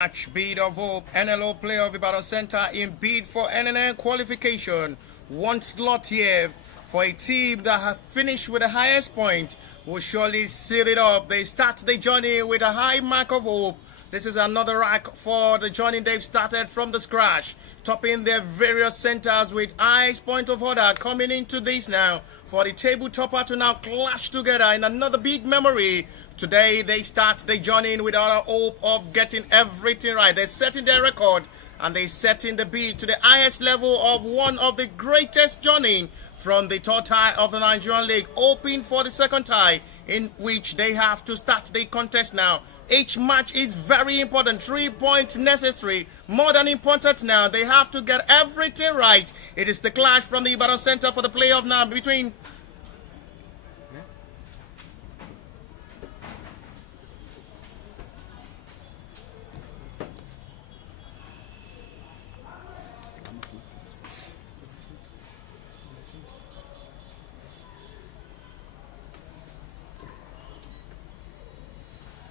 Match bid of hope, NLO player of Ibadan Center in bid for NNN qualification. One slot here for a team that have finished with the highest point will surely seal it up. They start the journey with a high mark of hope. This is another rack for the journey they've started from the scratch, topping their various centers with highest point of order coming into this now for the table topper to now clash together in another big memory. Today they start the journey without a hope of getting everything right. They're setting their record and they're setting the bid to the highest level of one of the greatest journey from the third tie of the Nigerian League, hoping for the second tie in which they have to start the contest now. Each match is very important. 3 points necessary. More than important now. They have to get everything right. It is the clash from the Ibadan Center for the playoff now between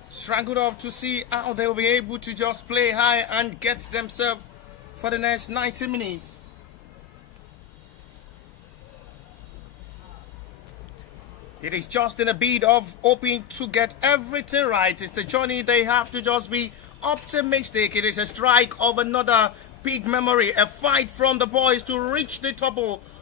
strangled up to see how they'll be able to just play high and get themselves for the next 90 minutes. It is just in a bid of hoping to get everything right. It's the journey they have to just be optimistic. It is a strike of another big memory, a fight from the boys to reach the top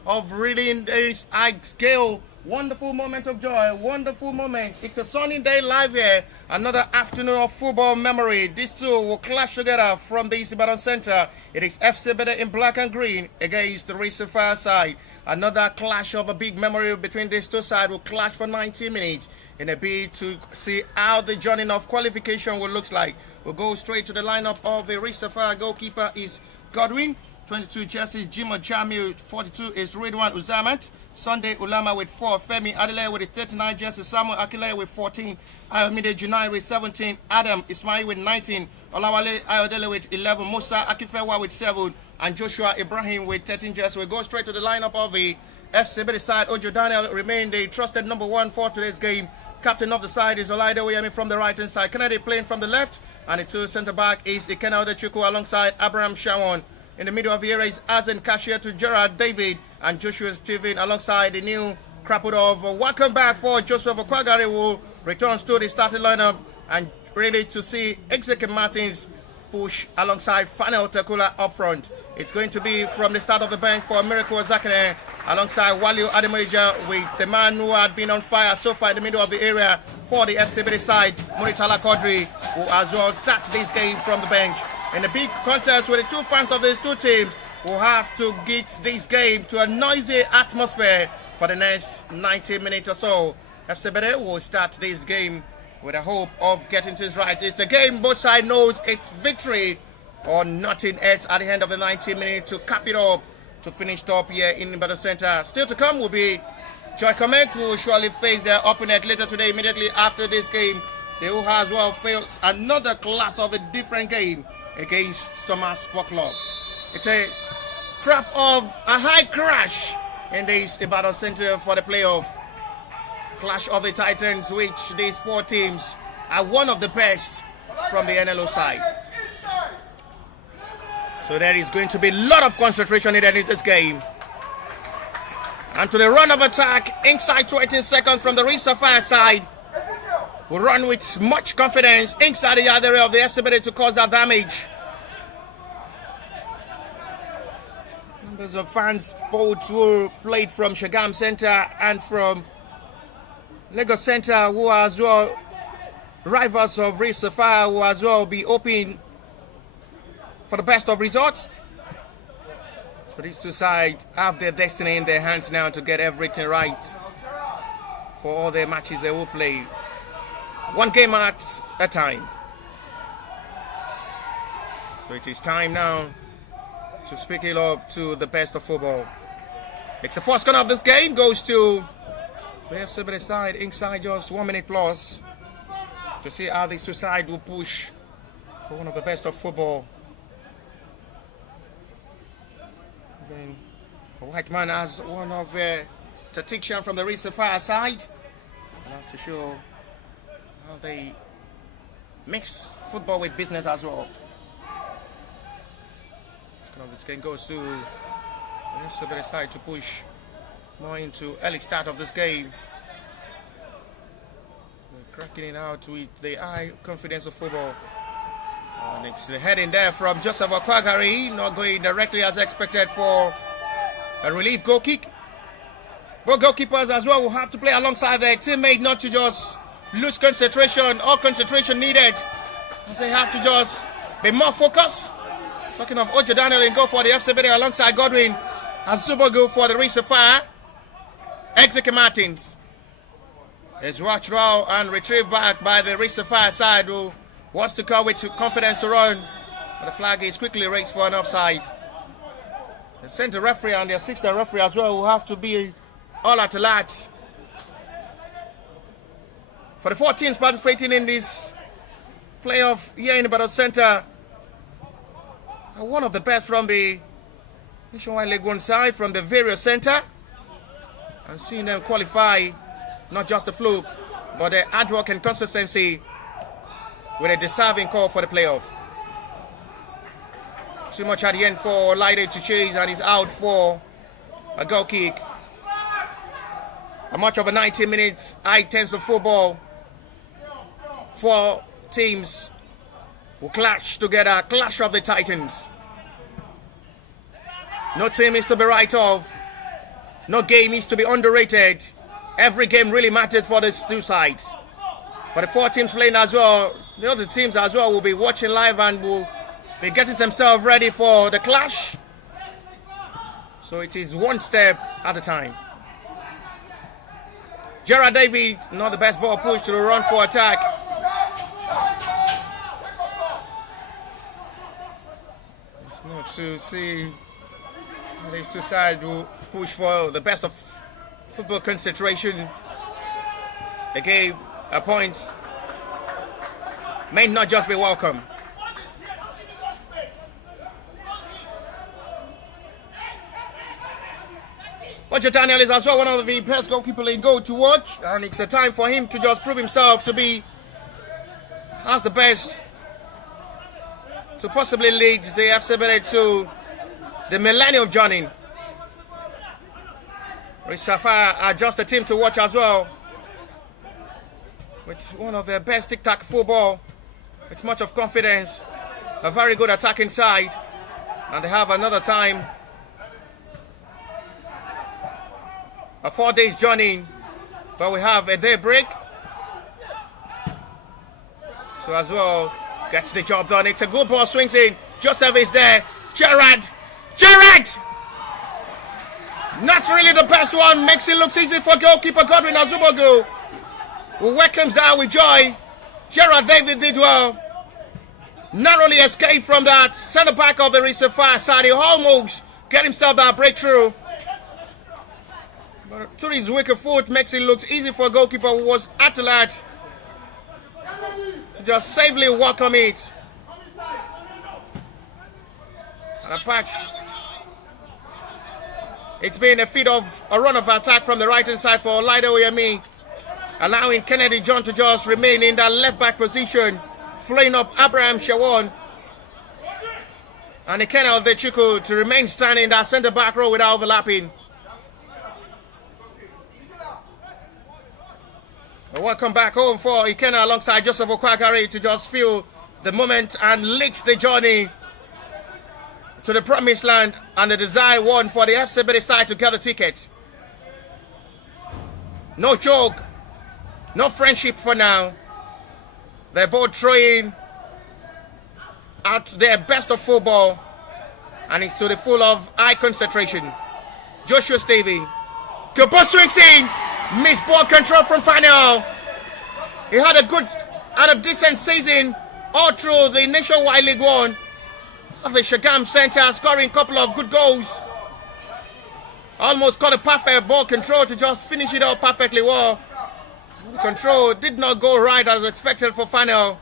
of reading this high scale. Wonderful moment of joy, wonderful moment. It's a sunny day live here. Another afternoon of football memory. These two will clash together from the Ibadan Center. It is FC Ebedei in black and green against the Sapphire side. Another clash of a big memory between these two sides will clash for 90 minutes in a bid to see how the journey of qualification will look like. We'll go straight to the lineup of the Sapphire. Goalkeeper is Godwin. 22 jerseys, Jimo Jamil. 42 is Ridwan Uzamat. Sunday Ulama with 4. Femi Adelaide with 39 jerseys. Samuel Akile with 14. Ayomide Junai with 17. Adam Ismail with 19. Olawale Ayodele with 11. Musa Akifewa with 7. And Joshua Ibrahim with 13 jerseys. We go straight to the lineup of the FC Ebedei side. Ojo Daniel remained the trusted number 1 for today's game. Captain of the side is Olaide Oyemi from the right hand side. Kennedy playing from the left. And the two centre back is Ikena Odechukwu alongside Abraham Shawon. In the middle of the area is Azen Cashier to Gerard David and Joshua Steven alongside the new crapper of welcome back for Joseph Okwagari, who returns to the starting lineup, and ready to see Executive Martins push alongside Fanel Tekula up front. It's going to be from the start of the bench for Miracle Zakane alongside Walio Ademoja with the man who had been on fire so far in the middle of the area for the FC Ebedei side, Muritala Kodri, who as well starts this game from the bench. In a big contest with the two fans of these two teams will have to get this game to a noisy atmosphere for the next 90 minutes or so. FC Ebedei will start this game with a hope of getting this right. It's the game both sides knows it's victory or nothing else at the end of the 90 minutes to cap it up, to finish top here in Ibadan Center. Still to come will be Joy Comet, who will surely face their opponent later today immediately after this game. They will as well face another class of a different game against Thomas Sport Club. It's a crap of a high crash in this Ibadan Center for the playoff. Clash of the Titans, which these four teams are one of the best from the NLO side. So there is going to be a lot of concentration needed in this game. And to the run of attack inside 20 seconds from the Sapphire side. Will run with much confidence inside the area of the FC Ebedei to cause that damage. There's a fans both who played from Shagam Center and from Lagos Center, who are as well rivals of Sapphire, who as well be hoping for the best of results. So these two sides have their destiny in their hands now to get everything right for all their matches they will play. One game at a time. So it is time now to speak it up to the best of football. It's the first corner of this game goes to the FC Ebedei side inside just 1 minute plus to see how these two sides will push for one of the best of football. Then a white man has one of Tatikshan from the Sapphire side, and that's to show how they mix football with business as well. Of this game goes to the Ebedei side to push more into early start of this game. We're cracking it out with the high confidence of football. And it's the heading there from Joseph Okwagari, not going directly as expected for a relief goal kick. But goalkeepers as well will have to play alongside their teammate, not to just lose concentration. All concentration needed, as they have to just be more focused. Talking of Ojo Daniel and go for the FC Ebedei alongside Godwin. Azubogu for the Sapphire. Exeke Martins is watched well and retrieved back by the Sapphire side, who wants to come with confidence to run. But the flag is quickly raised for an offside. The centre referee and the assistant referee as well will have to be all at alert. For the 4 teams participating in this playoff here in the Battle Centre, one of the best from the Nationwide League One side, from the various centre, and seeing them qualify, not just a fluke, but the hard work and consistency with a deserving call for the playoff. Too much at the end for Laide to chase, and he's out for a goal kick. A much of a 90 minutes high tense of football. 4 teams will clash together, clash of the Titans. No team is to be right off. No game is to be underrated. Every game really matters for these two sides. For the 4 teams playing as well, the other teams as well will be watching live and will be getting themselves ready for the clash. So it is one step at a time. Gerard David, not the best ball push to the run for attack. It's not to see these two sides will push for the best of football concentration. Again, a point may not just be welcome. Ojo Daniel is as well one of the best goalkeepers in goal to watch, and it's a time for him to just prove himself to be as the best to possibly lead the FC Ebedei to the millennium journey. Sapphire are just a team to watch as well, with one of their best tic-tac football, with much of confidence, a very good attacking side, and they have another time, a 4 days journey, but we have a day break. So as well, gets the job done. It's a good ball, swings in. Joseph is there. Gerard! Not really the best one. Makes it look easy for goalkeeper Godwin Azubogu, who welcomes that with joy. Gerard David did well. Not only escaped from that centre back of the Sapphire side, he almost get himself that breakthrough. But to his wicked foot makes it look easy for a goalkeeper who was at alert to just safely welcome it. And a patch. It's been a feat of a run of attack from the right hand side for Laide Oyemi, allowing Kennedy John to just remain in that left back position, flaying up Abraham Shawon and Ikenna Odechukwu to remain standing in that centre back row without overlapping. Welcome back home for Ikenna alongside Joseph Okwagari to just feel the moment and lead the journey to the promised land and the desired one for the FC Ebedei side to get the ticket. No joke, no friendship for now. They're both throwing at their best of football, and it's to the full of high concentration. Joshua Steven, good ball swings in. Missed ball control from Fanel. He had a decent season all through the Nationwide League One of the Shagam Center, scoring a couple of good goals. Almost got a perfect ball control to just finish it out perfectly well. The control did not go right as expected for Fanel,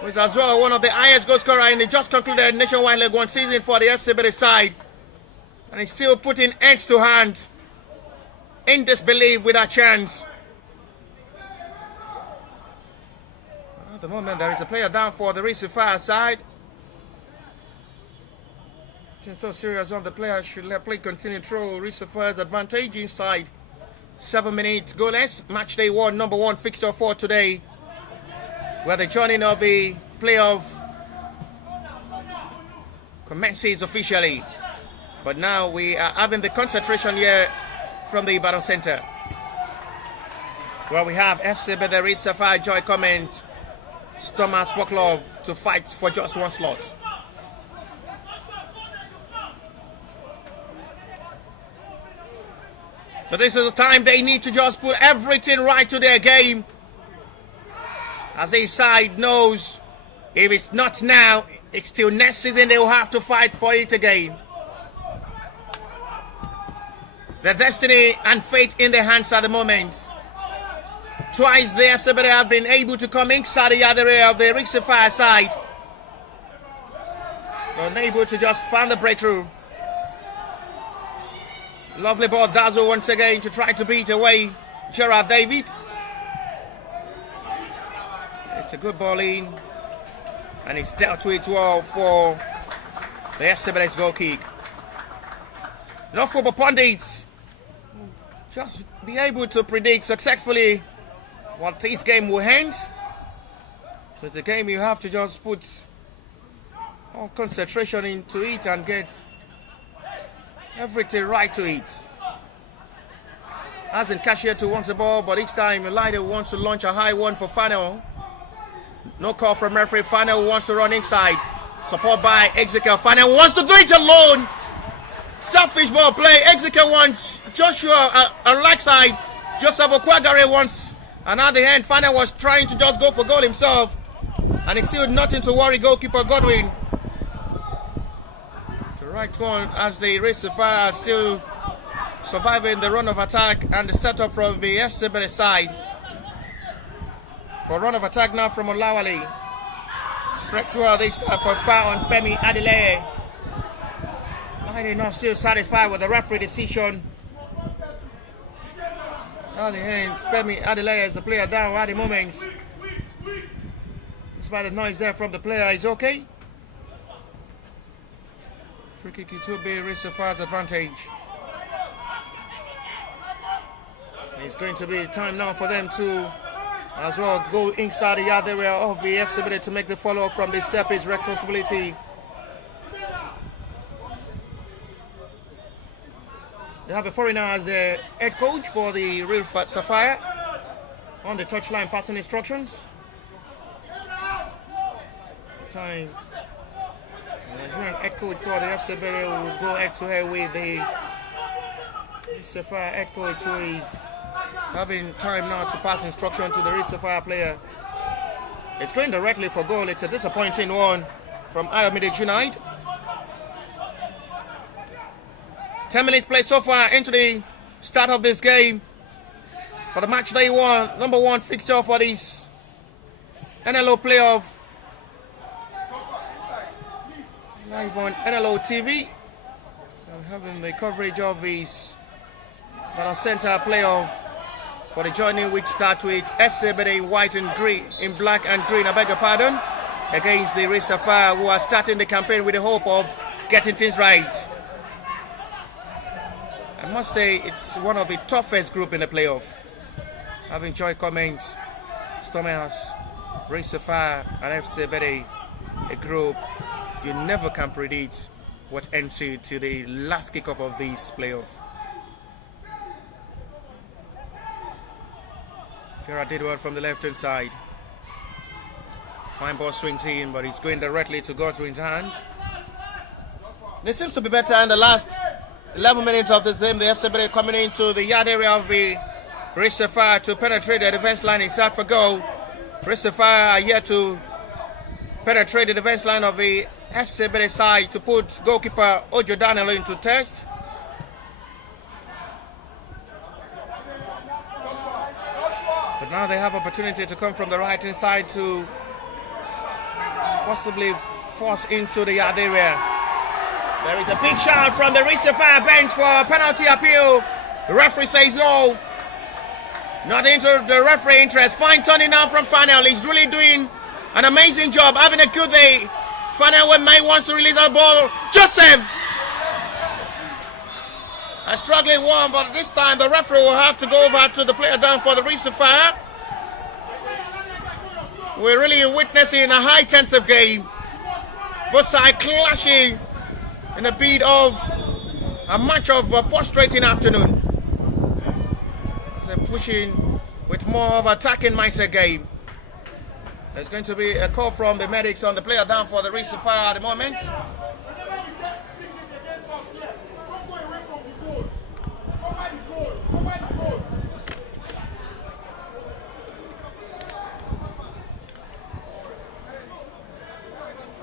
who is as well one of the highest goal scorers in the just concluded Nationwide League One season for the FC Ebedei side. And he's still putting hands to hand in disbelief with a chance. At the moment, there is a player down for the Sapphire side. Since so serious on the player should let play continue through. Reservoir's advantage inside. 7 minutes goalless. Match day 1, number 1 fixture for today. Where the joining of the playoff commences officially. But now we are having the concentration here from the Ibadan Center. Where we have FC Ebedei, Sapphire, Joy Comment, Stormers Sport Club to fight for just one slot. So this is the time they need to just put everything right to their game. As each side knows, if it's not now, it's till next season they will have to fight for it again. Their destiny and fate in their hands at the moment. Twice the FC Ebedei have been able to come inside the other area of the Sapphire side. Unable to just find the breakthrough. Lovely ball, Dazzle once again to try to beat away Gerard David. It's a good ball in. And it's dealt with well for the FC Ebedei's goal kick. No football pundits just be able to predict successfully what this game will end. So it's a game you have to just put all concentration into it and get everything right to it. As in Cashier to wants the ball, but each time Elida wants to launch a high one for Final. No call from referee. Final wants to run inside. Support by Ezekiel. Final wants to do it alone. Selfish ball play. Ezekiel wants Joshua on right side. Joseph Okwagare wants another hand. Final was trying to just go for goal himself. And it's still nothing to worry goalkeeper Godwin. Right one as the Sapphire are still surviving the run of attack and the setup from the FC Ebedei side. For run of attack now from Olawale. Spreads well this time for foul on Femi Adeleye. Olawale not still satisfied with the referee decision. On the hand, Femi Adeleye is the player down at the moment. Despite the noise there from the player, is okay. Free kick, it will be Sapphire's advantage. It's going to be time now for them to as well go inside the yard area of the FC Ebedei to make the follow-up from the Seppi's responsibility. They have a foreigner as the head coach for the Real Sapphire on the touchline passing instructions. Time. The Nigerian head coach for the FC Ebedei will go head to head with the Sapphire head coach, who is having time now to pass instruction to the Sapphire player. It's going directly for goal. It's a disappointing one from Ebedei United. 10 minutes play so far into the start of this game for the match day 1, number 1 fixture for this NLO playoff. Live on NLO TV. I'm having the coverage of this center playoff for the joining, which starts with FC Ebedei in white and green, in black and green, I beg your pardon, against the Sapphire, who are starting the campaign with the hope of getting things right. I must say it's one of the toughest group in the playoff. I've enjoyed comments, Stormers, Sapphire and FC Ebedei, a group you never can predict what ends to the last kickoff of this playoff. Gerard did well from the left-hand side. Fine ball swings in, but he's going directly to Godwin's hand. This seems to be better in the last 11 minutes of this game. The FC Ebedei coming into the yard area of the Sapphire to penetrate the defense line. It's out for goal. Sapphire are yet to penetrate the defense line of the FC Ebedei side to put goalkeeper Ojo Daniel into test. But now they have opportunity to come from the right hand side to possibly force into the yard area. There is a big shout from the Sapphire bench for a penalty appeal. The referee says no. Not into the referee interest. Fine turning now from Final. He's really doing an amazing job, having a good day. Final when May wants to release that ball. Joseph A struggling one, but this time the referee will have to go over to the player down for the Sapphire. We're really witnessing a high-tensive game. Both sides clashing in a bit of a match of a frustrating afternoon. So pushing with more of attacking mindset game. There's going to be a call from the medics on the player down for the Sapphire at the moment.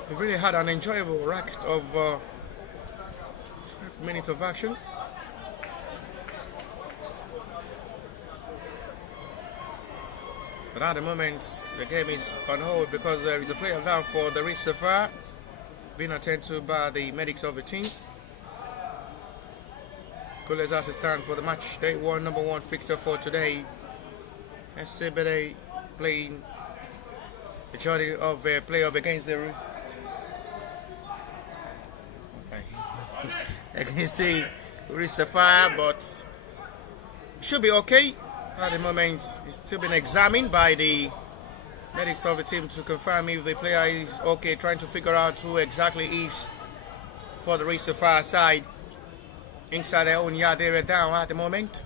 We've really had an enjoyable rack of 12 minutes of action. But at the moment, the game is on hold because there is a player down for the Sapphire being attended to by the medics of the team. Coolers as a stand for the match day one, number one fixture for today. Ebedei playing the journey of a playoff against the against the Sapphire, but should be okay. At the moment, it's still being examined by the medics of the team to confirm if the player is okay, trying to figure out who exactly is for the Sapphire side inside their own yard area down at the moment.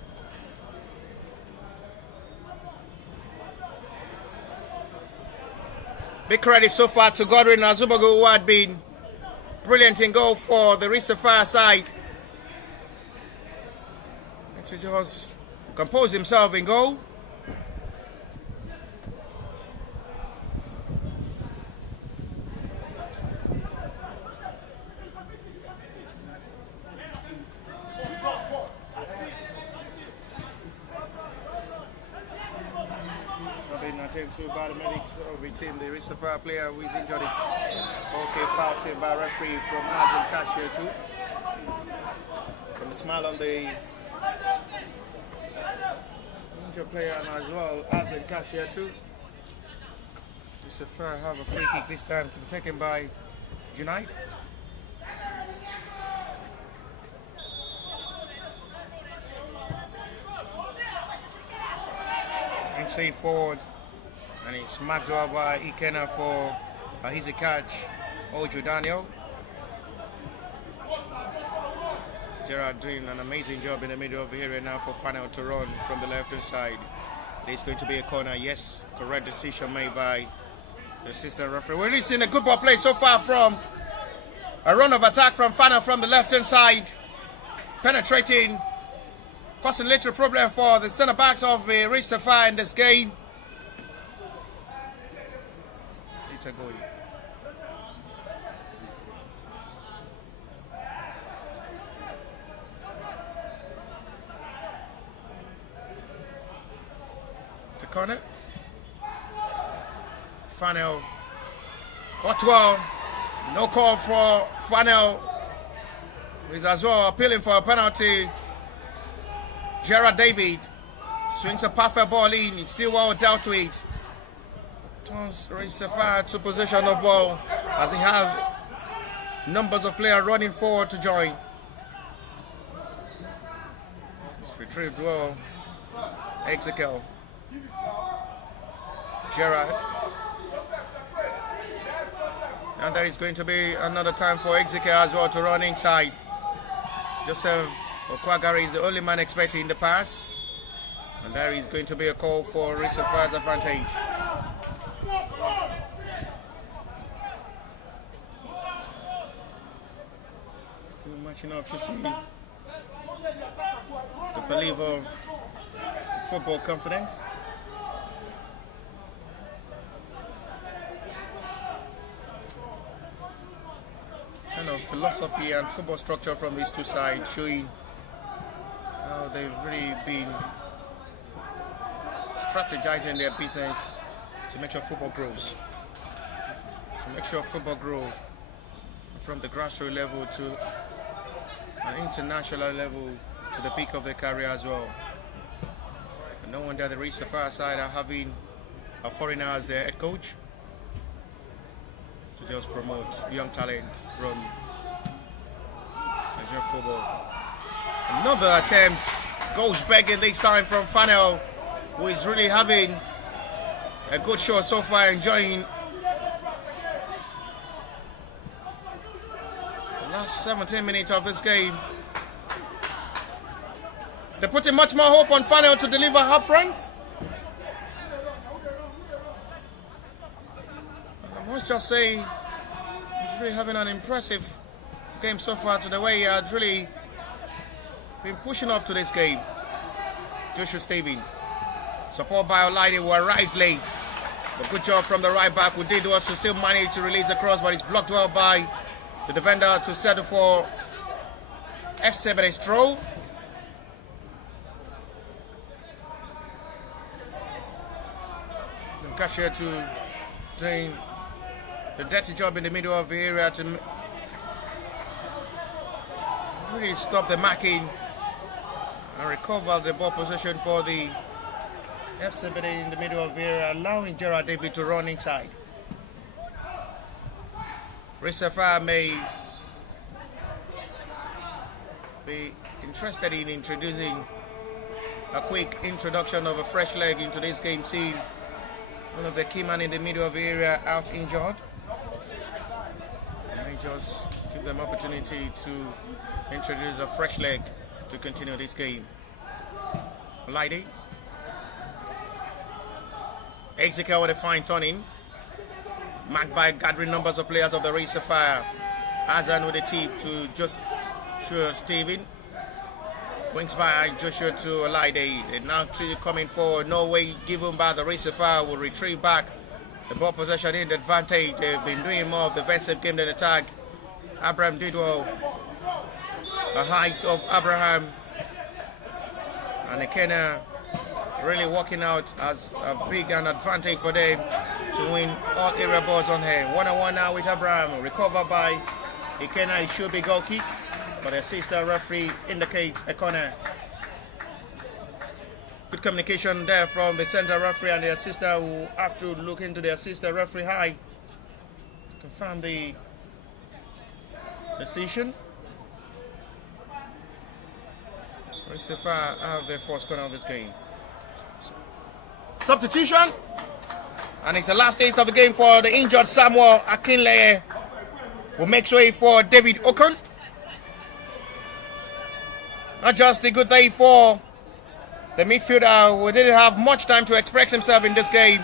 Big credit so far to Godwin Azubago, who had been brilliant in goal for the Sapphire side. And to just compose himself in goal. Attended to by the medics of the team. The Sapphire player who is injured is okay, foul saved by referee from Azim Cashier too. From the smile on the injured player and as well Azim Cashier too. The Sapphire have a free kick this time to be taken by Junaid. Inside forward. And it's smacked up by Ikena for his catch. Ojo Daniel. Gerard doing an amazing job in the middle of the area now for Funnel to run from the left hand side. There's going to be a corner. Yes, correct decision made by the assistant referee. We're really seeing a good ball play so far from a run of attack from Funnel from the left hand side. Penetrating, causing little problem for the centre backs of the Sapphire in this game. Goal. To corner. Funnel. Cotwell. No call for Funnel. He's as well appealing for a penalty. Gerard David swings a perfect ball in. It's still well dealt with. Turns Sapphire to possession of ball as he have numbers of players running forward to join. It's retrieved well. Ezekiel. Gerard. And there is going to be another time for Ezekiel as well to run inside. Joseph Okwagari is the only man expecting the pass. And there is going to be a call for Sapphire's advantage. Still matching up to see the belief of football confidence. Kind of philosophy and football structure from these two sides, showing how they've really been strategizing their business to make sure football grows. To make sure football grows from the grassroots level to an international level to the peak of their career as well. And no wonder the Sapphire side are having a foreigner as their head coach to just promote young talent from Nigerian football. Another attempt goes begging this time from Fanel, who is really having a good show so far, enjoying the last 17 minutes of this game. They're putting much more hope on Fanel to deliver up front. And I must just say, he's really having an impressive game so far, to the way he had really been pushing up to this game. Joshua Steven, support by Olaide, who arrives late. But good job from the right back, who did also still manage to release the cross, but it's blocked well by the defender to settle for FC Ebedei throw. Cashier to doing the dirty job in the middle of the area to really stop the marking and recover the ball position for the FC Ebedei in the middle of the area, allowing Gerard David to run inside. Sapphire may be interested in introducing a quick introduction of a fresh leg into this game, seeing one of the key men in the middle of the area out injured. May just give them opportunity to introduce a fresh leg to continue this game. Olaide. Ezekiel with a fine turning. Marked by gathering numbers of players of the Sapphire. Azan with a tip to Joshua Steven. Wings by Joshua to Olaide. They now coming forward. No way given by the Sapphire, will retrieve back the ball possession in the advantage. They've been doing more of the defensive game than attack. Abraham did well. The height of Abraham and Ekena really working out as a big an advantage for them to win all area balls on here. 1-on-1 now with Abraham. Recovered by Ekena. It should be goal kick, but the assistant referee indicates a corner. Good communication there from the center referee and the assistant, who have to look into the assistant referee high, confirm the decision. Sapphire have the first corner of this game. Substitution, and it's the last taste of the game for the injured Samuel Akinleye, who makes way for David Okon. Not just a good day for the midfielder, who didn't have much time to express himself in this game.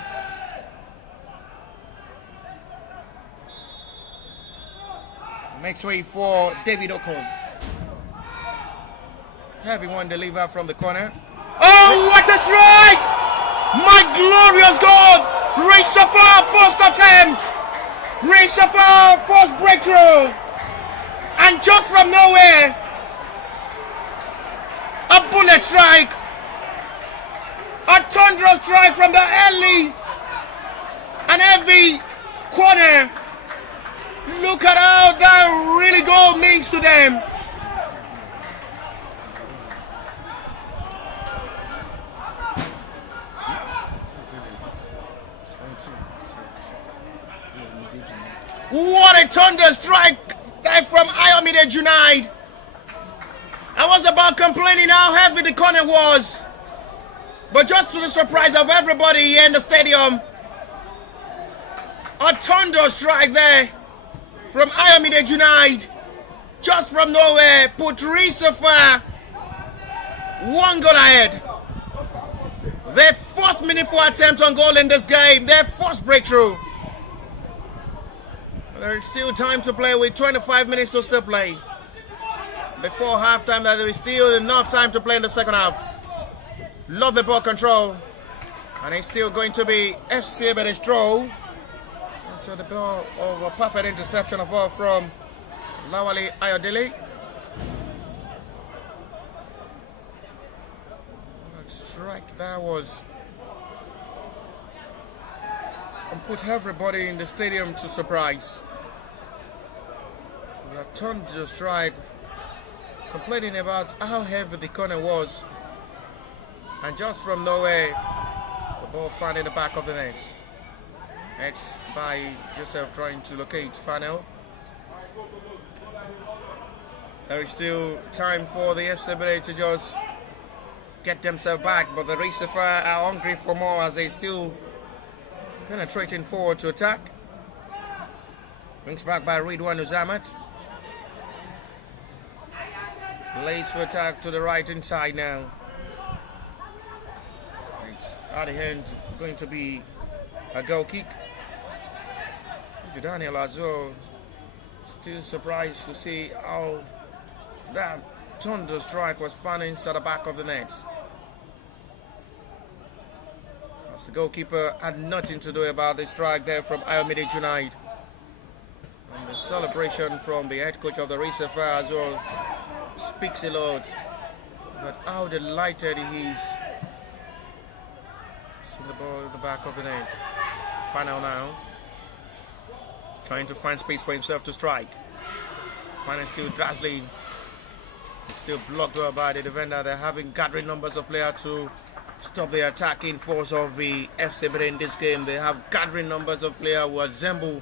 Makes way for David Okon. Heavy one delivered from the corner. Oh, what a strike! My glorious God! Sapphire first attempt! Sapphire first breakthrough! And just from nowhere, a bullet strike! A thunderous strike from the early and heavy corner. Look at how that really goal means to them. What a thunder strike from Ebedei Junaid. I was about complaining how heavy the corner was, but just to the surprise of everybody here in the stadium, a thunder strike there from Ebedei Junaid, just from nowhere, put Sapphire one goal ahead. Their first meaningful attempt on goal in this game, their first breakthrough. There is still time to play with 25 minutes to still play. Before halftime, there is still enough time to play in the second half. Love the ball control. And it's still going to be FC Ebedei's throw. After the ball of a perfect interception of ball from Lawale Ayodele. What strike that was. And put everybody in the stadium to surprise. A thunder strike, complaining about how heavy the corner was, and just from nowhere, the ball found in the back of the net. It's by Joseph trying to locate Fanel. There is still time for the FC Ebedei to just get themselves back, but the Sapphire are hungry for more as they still penetrating forward to attack. Brings back by Ridwan Uzamat. Lays for attack to the right inside now. It's at the end going to be a goal kick. Daniel as well. Still surprised to see how that thunder strike was found inside the back of the net. As the goalkeeper had nothing to do about the strike there from Ebedei Junaid. And the celebration from the head coach of the Sapphire as well speaks a lot about how delighted he is. See the ball in the back of the net. Final now. Trying to find space for himself to strike. Final still dazzling. Still blocked well by the defender. They're having gathering numbers of players to stop the attacking force of the FC Ebedei in this game. They have gathering numbers of players who assemble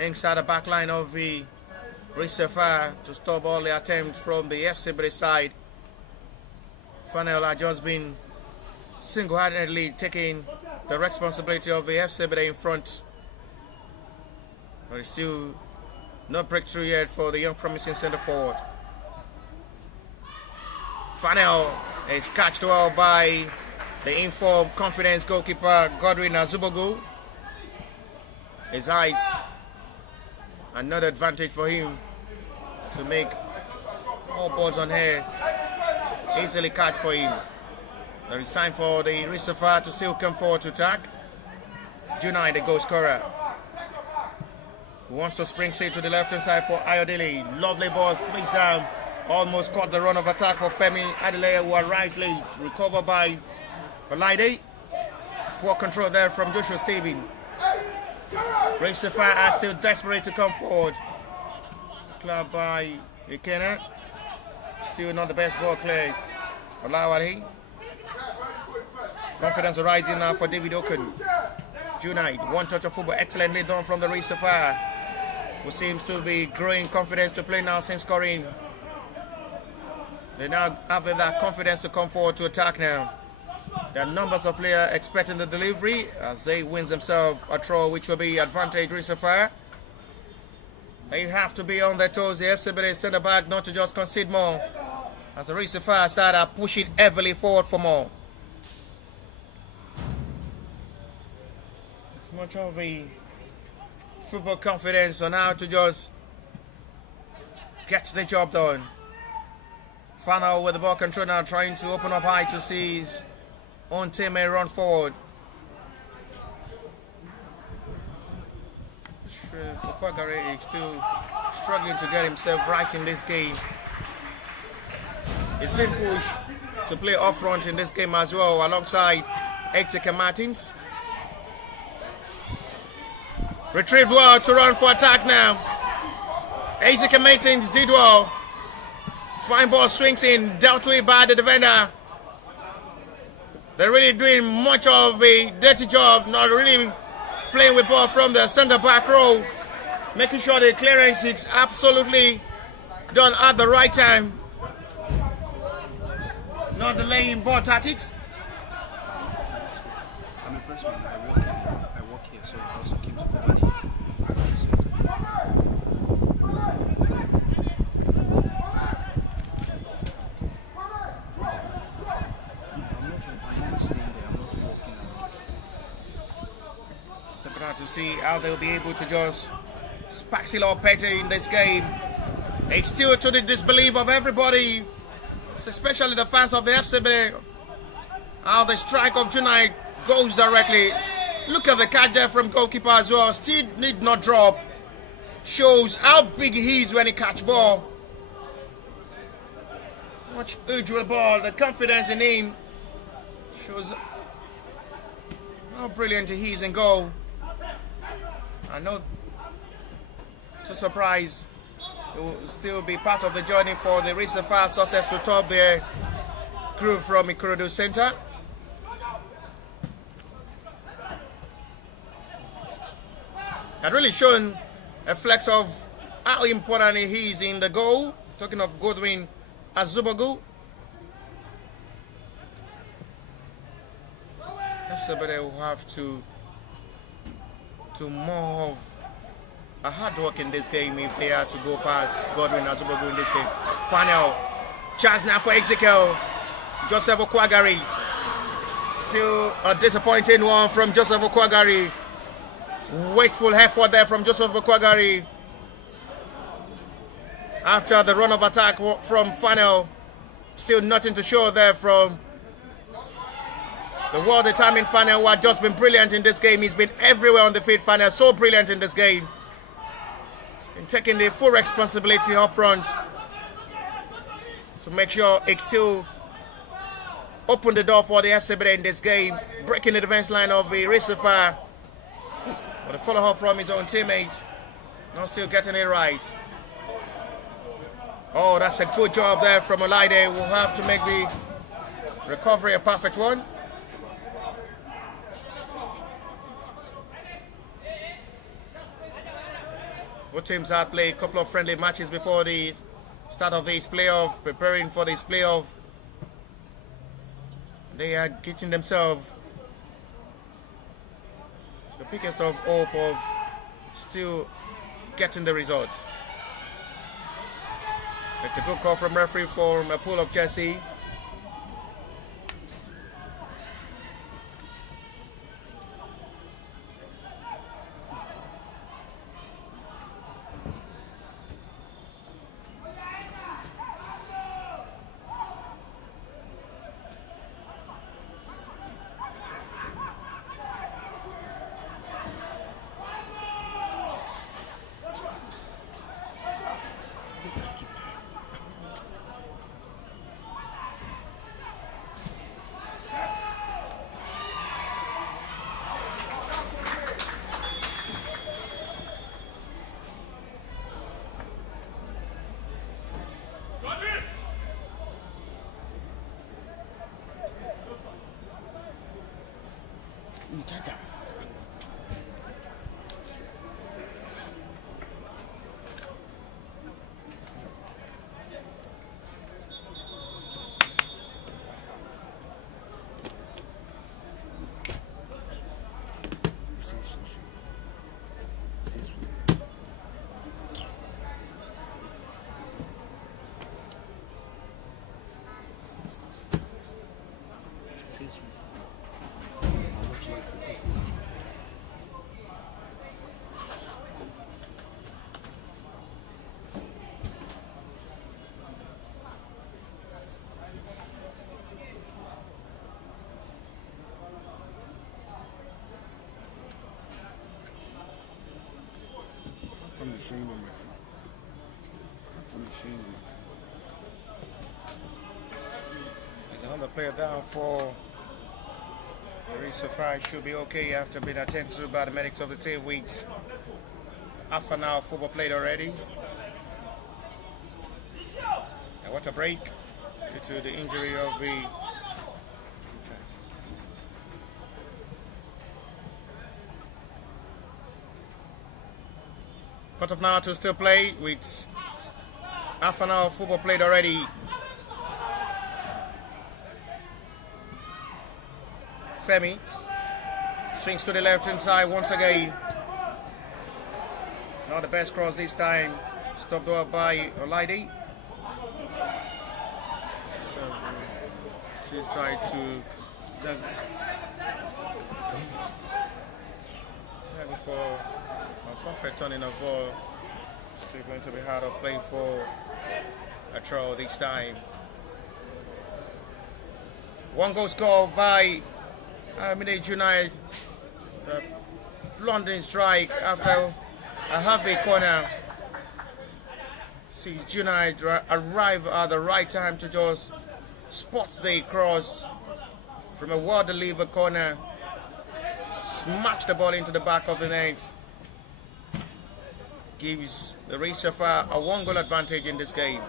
inside the back line of the Sapphire to stop all the attempts from the FC Ebedei side. Final had just been single-handedly taking the responsibility of the FC Ebedei in front. But it's still no breakthrough yet for the young promising centre forward. Fanel is catched well by the informed confidence goalkeeper Godwin Azubogu. His eyes, another advantage for him to make all balls on air easily catch for him. There is time for the Sapphire to still come forward to attack. Junai, the goal scorer, who wants to spring straight to the left hand side for Ayodele. Lovely ball, swings down. Almost caught the run of attack for Femi Adeleye, who arrives late. Recovered by Olaide. Poor control there from Joshua Steven. Sapphire are still desperate to come forward. Cleared by Ikena. Still not the best ball cleared. Olawale. Confidence rising now for David Okun. Junaid, one touch of football, excellently done from the Sapphire, who seems to be growing confidence to play now since scoring. They now have that confidence to come forward to attack now. There are numbers of players expecting the delivery as they win themselves a throw, which will be advantage Sapphire. They have to be on their toes. The FC Ebedei centre back not to just concede more, as the Sapphire side are pushing heavily forward for more. It's much of a football confidence on how to just get the job done. Fanal with the ball control now, trying to open up high to see his own teammate run forward. Okwagare is still struggling to get himself right in this game. He's been pushed to play off front in this game as well, alongside Exeke Martins. Retrieved well to run for attack now. Exeke Martins did well. Fine ball swings in, dealt with by the defender. They're really doing much of a dirty job, not really playing with ball from the centre back row, making sure the clearance is absolutely done at the right time. Not delaying ball tactics. I'm a pressman. I work here, so I also came to cover the to see how they'll be able to just spax it up better in this game. It's still to the disbelief of everybody, especially the fans of the FC Ebedei, how the strike of Junai goes directly. Look at the catch there from goalkeeper as well. Still need not drop. Shows how big he is when he catch ball. Much usual ball. The confidence in him shows how brilliant he is in goal. I know, to surprise, it will still be part of the journey for the Sapphire success to top their group from Ikorodu Center. Had really shown a flex of how important he is in the goal Talking of Godwin Azubagu. Ebedei will have to more of a hard work in this game if they are to go past Godwin Azubagu in this game. Final chance now for Ezekiel. Joseph Okwagari. Still a disappointing one from Joseph Okwagari. Wasteful effort there from Joseph Okwagari. After the run of attack from Final, still nothing to show there from the world-determined Final, who had just been brilliant in this game. He's been everywhere on the field, Final, so brilliant in this game. He's been taking the full responsibility up front to make sure it still opened the door for the FC Ebedei in this game, breaking the defense line of the Sapphire. But a follow-up from his own teammates, not still getting it right. Oh, that's a good job there from Ebedei. We'll have to make the recovery a perfect one. Both teams had played a couple of friendly matches before the start of this playoff, preparing for this playoff. They are getting themselves to the biggest of hope of still getting the results. It's a good call from referee from a pool of Jesse. I'm showing on my phone. I'm showing on my phone. There's another player down for Sapphire. Should be okay after being attended to by the medics of the team. Weeks. Half an hour football played already. And what a break due to the injury of the cut off now to still play with half an hour of football played already. Femi swings to the left hand side once again. Not the best cross this time. Stopped over by Ebedei. So she's trying to before a perfect turning of ball. Still going to be hard of playing for a throw this time. One goal scored by Ebedei United. The blundering strike after a halfway corner. Sees United arrive at the right time to just spot the cross from a well-delivered corner. Smash the ball into the back of the net. Gives the Sapphire a one-goal advantage in this game.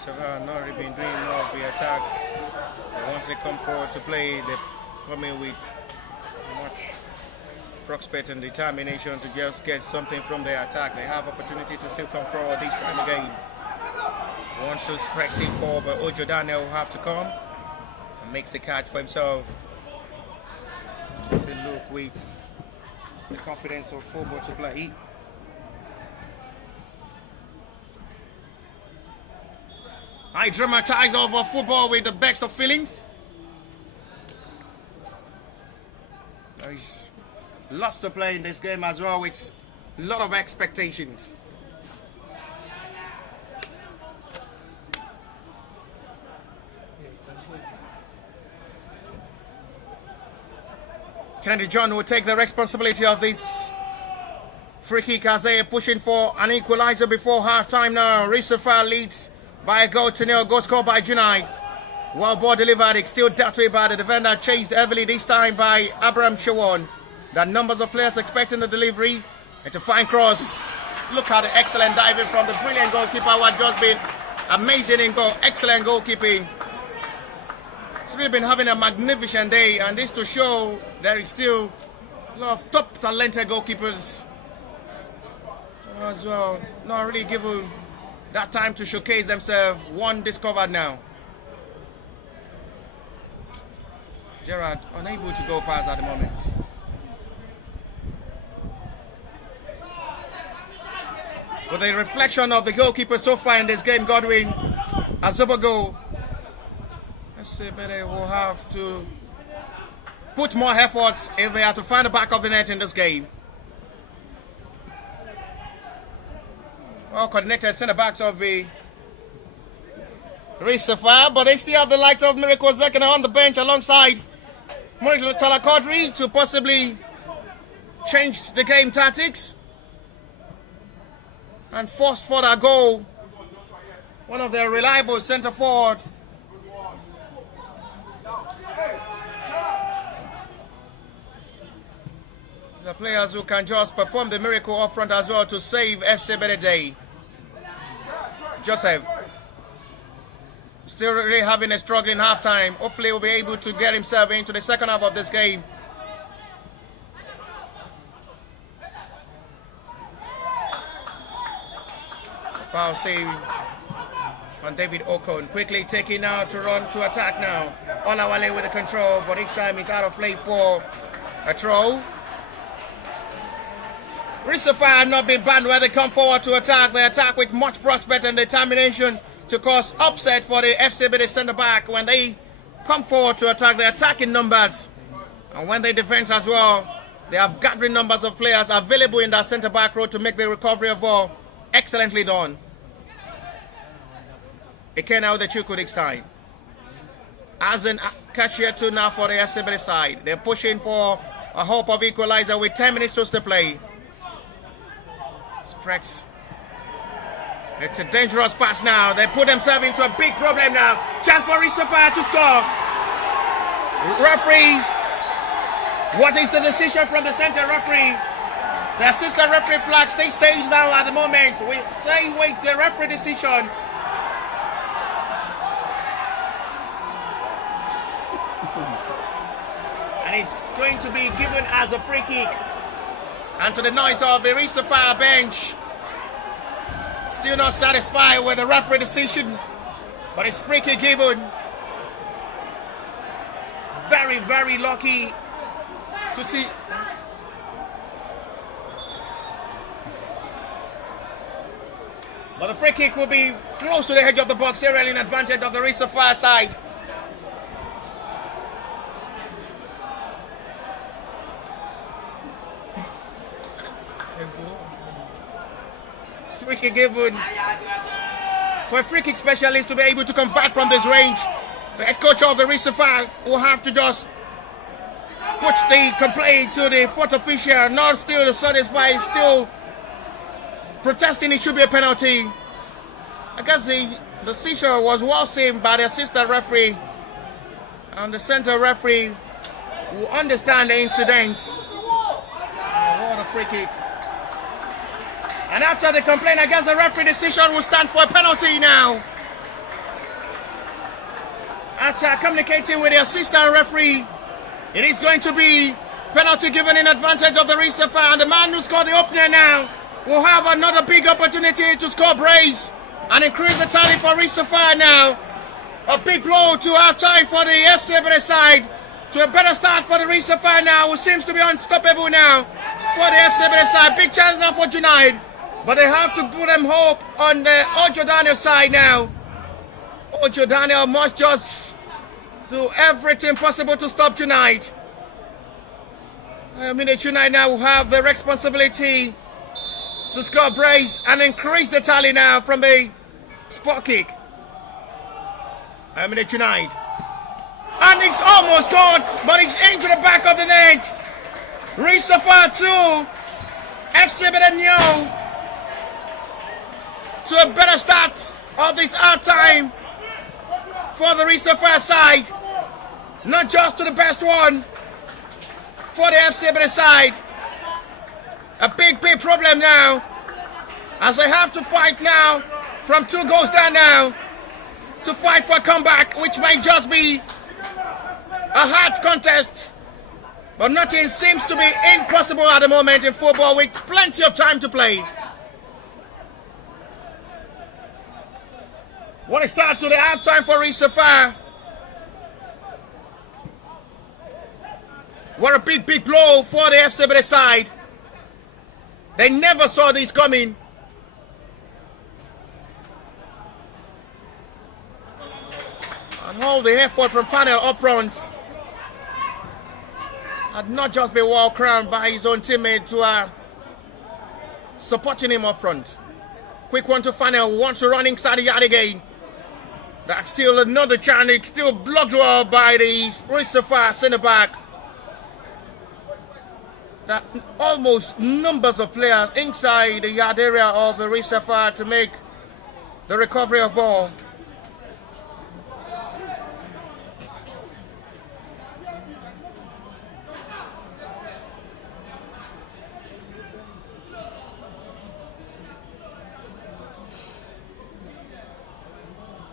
Sapphire not really been doing more of the attack. But once they come forward to play, they come in with much prospect and determination to just get something from their attack. They have opportunity to still come forward this time again. Wants to press it forward, but Ojo Daniel will have to come and makes the catch for himself. To look with the confidence of football to play. I dramatize over football with the best of feelings. There is lots to play in this game as well with a lot of expectations. Kennedy John will take the responsibility of this free kick as they are pushing for an equalizer before half-time now. Sapphire leads by a goal to nil. Goal scored by Junai. Well ball delivered. It's still dealt with by the defender. Chased heavily this time by Abraham Shawan. The numbers of players expecting the delivery. And to find cross. Look at the excellent diving from the brilliant goalkeeper who had just been amazing in goal. Excellent goalkeeping. It's really been having a magnificent day, and this to show there is still a lot of top talented goalkeepers as well. Not really given that time to showcase themselves. One discovered now. Gerard unable to go past at the moment. With the reflection of the goalkeeper so far in this game, Godwin Azobogo, Ebedei will have to put more efforts if they are to find the back of the net in this game. Well coordinated centre backs of the Sapphire, but they still have the light of Miracle Zekina on the bench alongside Monica Talakodri to possibly change the game tactics and force for that goal. One of their reliable centre forward. The players who can just perform the miracle up front as well to save FC Ebedei. Joseph still really having a struggling half-time. Hopefully he'll be able to get himself into the second half of this game. Foul save on David Okon. Quickly taking now to run to attack now. Olawale with the control, but each time it's out of play for a throw. Sapphire have not been banned where they come forward to attack. They attack with much prospect and determination to cause upset for the FC Ebedei centre back. When they come forward to attack, they attack in numbers. And when they defend as well, they have gathering numbers of players available in that centre back row to make the recovery of ball. Excellently done. Ikena with the Chuku this time. As an cashier two now for the FC Ebedei side. They're pushing for a hope of equalizer with 10 minutes to play. Sprex. It's a dangerous pass now. They put themselves into a big problem now. Chance for Sapphire to score. Referee. What is the decision from the center referee? The assistant referee flag stays down at the moment. We stay wait the referee decision. And it's going to be given as a free kick. And to the noise of the Sapphire bench. Still not satisfied with the referee decision. But it's free kick given. Very, very lucky to see. But the free kick will be close to the edge of the box here, in advantage of the Sapphire side. Free kick given for a free kick specialist to be able to convert from this range. The head coach of the Sapphire will have to just push the complaint to the fourth official, not still satisfied, still protesting it should be a penalty. I guess the decision was well seen by the assistant referee, and the center referee will understand the incident. What a free kick. And after the complaint against the referee decision, will stand for a penalty now. After communicating with the assistant referee, it is going to be penalty given in advantage of the Sapphire, and the man who scored the opener now will have another big opportunity to score brace and increase the tally for Sapphire now. A big blow to half-time for the FC Ebedei side, to a better start for the Sapphire now, who seems to be unstoppable now for the FC Ebedei side. Big chance now for Junaid, but they have to put them hope on the Ojo Daniel side now. Ojo Daniel must just do everything possible to stop Junaid. I mean, Junaid now will have the responsibility to score brace and increase the tally now from the spot kick. I mean, Junaid. And it's almost got, but it's into the back of the net. Sapphire 2, FC Ebedei to a better start of this half-time for the Sapphire side. Not just to the best one for the FC Ebedei side. A big problem now, as they have to fight now from 2 goals down now to fight for a comeback, which may just be a hard contest. But nothing seems to be impossible at the moment in football, with plenty of time to play. What a start to the halftime for Sapphire. What a big blow for the FC Ebedei side. They never saw this coming. And all the effort from Fanel up front had not just been well crowned by his own teammate to supporting him up front. Quick one to Fanel, wants to run inside the yard again. That's still another chance, it's still blocked well by the Sapphire centre back. That almost numbers of players inside the yard area of the Sapphire to make the recovery of ball.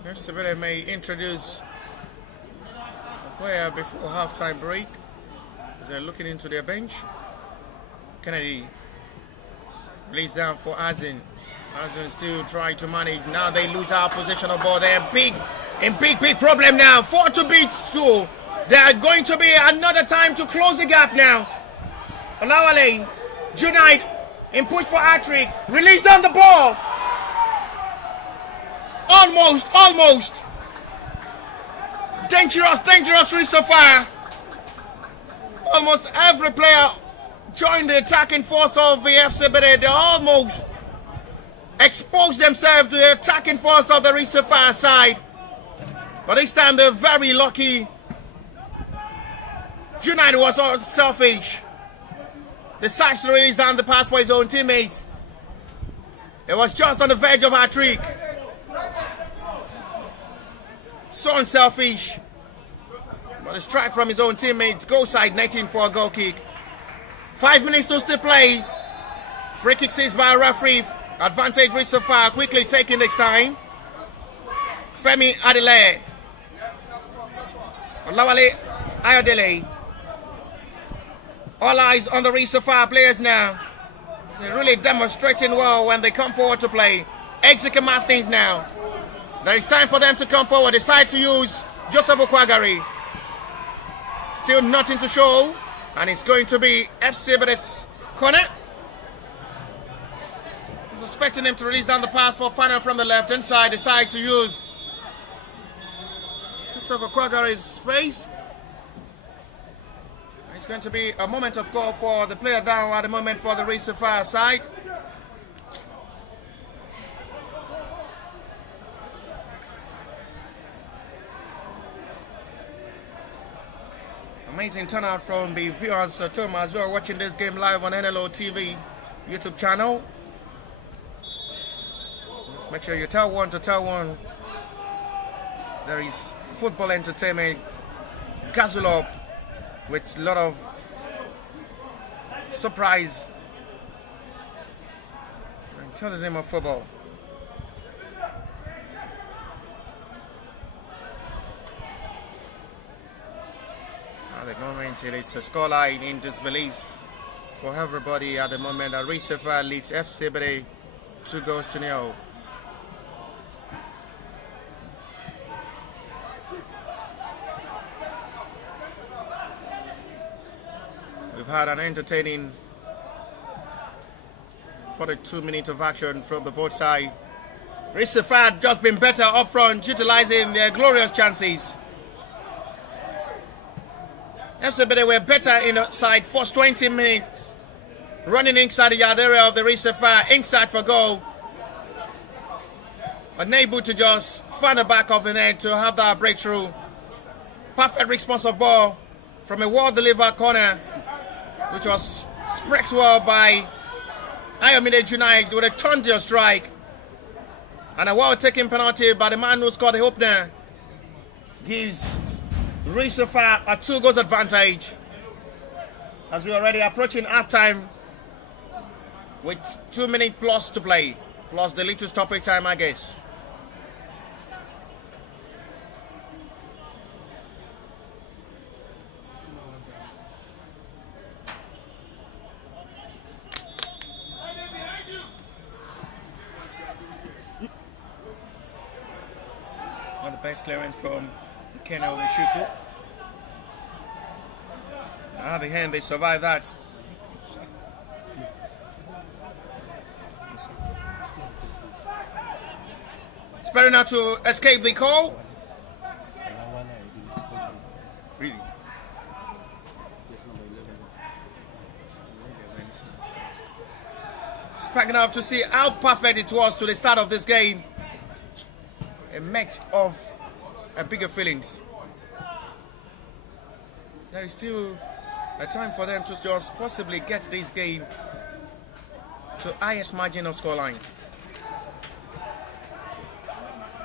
Ebedei may introduce a player before halftime break as they're looking into their bench. Kennedy lays down for Azin. Azin still trying to manage. Now they lose our possession of ball. They're big problem now. 4 to beat 2. There are going to be another time to close the gap now. Olawale, Junaid in push for hat-trick. Release down the ball. Almost. Dangerous Sapphire. Almost every player joined the attacking force of the FC Ebedei. They almost exposed themselves to the attacking force of the Sapphire side. But this time they're very lucky. Junaid was all selfish. Decides to release down the pass for his own teammates. It was just on the verge of our trick. So unselfish. But a strike from his own teammates. Goal side netting for a goal kick. 5 minutes to still play. Free kick seized by a referee. Advantage Sapphire quickly taking next time. Femi Adele. Olawale Ayodele. All eyes on the Sapphire players now. They're really demonstrating well when they come forward to play. Execute mass things now. There is time for them to come forward. They decide to use Joseph Okwagari. Still nothing to show. And it's going to be FC Ebedei's corner. He's expecting him to release down the pass for Final from the left-hand side. Decide to use Joseph Okwagari's space. It's going to be a moment of call for the player down at the moment for the Sapphire side. Amazing turnout from the viewers at home as well, watching this game live on NLO TV YouTube channel. Let's make sure you tell one to tell one. There is football entertainment, guzzle up with a lot of surprise and tourism of football. At the moment, it is a scoreline in disbelief for everybody at the moment. Sapphire leads FC Ebedei 2-0. We've had an entertaining 42 minutes of action from the both sides. Sapphire just been better up front, utilizing their glorious chances. FC Ebedei were better inside first 20 minutes, running inside the yard area of the Sapphire, inside for goal. Unable to just find the back of the net to have that breakthrough. Perfect response of ball from a well-delivered corner, which was spread well by Ebedei Junaid with a thunderous strike. And a well-taken penalty by the man who scored the opener gives Sapphire a 2-goal advantage as we are already approaching half-time with 2 minutes plus to play, plus the little stoppage time, I guess. Not the best clearance from Keno Wichuku. At the end, they survive that. Sperry now to escape the call. Really? Sparking up to see how perfect it was to the start of this game. A match of bigger feelings. There is still a time for them to just possibly get this game to highest margin of scoreline.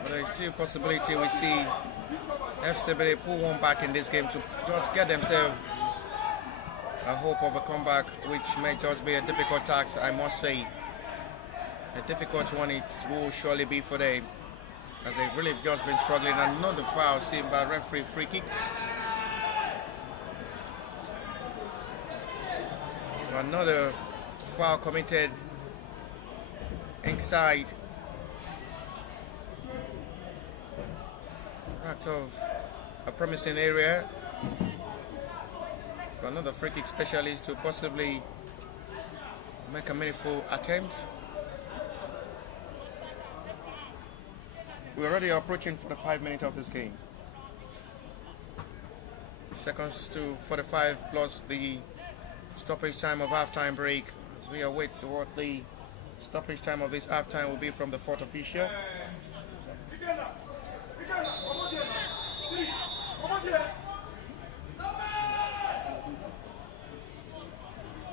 But there is still a possibility we see FC Ebedei pull one back in this game to just get themselves a hope of a comeback, which may just be a difficult task, I must say. A difficult one it will surely be for them, as they've really just been struggling. Another foul seen by referee, free kick. Another foul committed inside part of a promising area for another free kick specialist to possibly make a meaningful attempt. We're already approaching 45 minutes of this game. Seconds to 45 plus the stoppage time of half-time break as we await what the stoppage time of this half-time will be from the fourth official.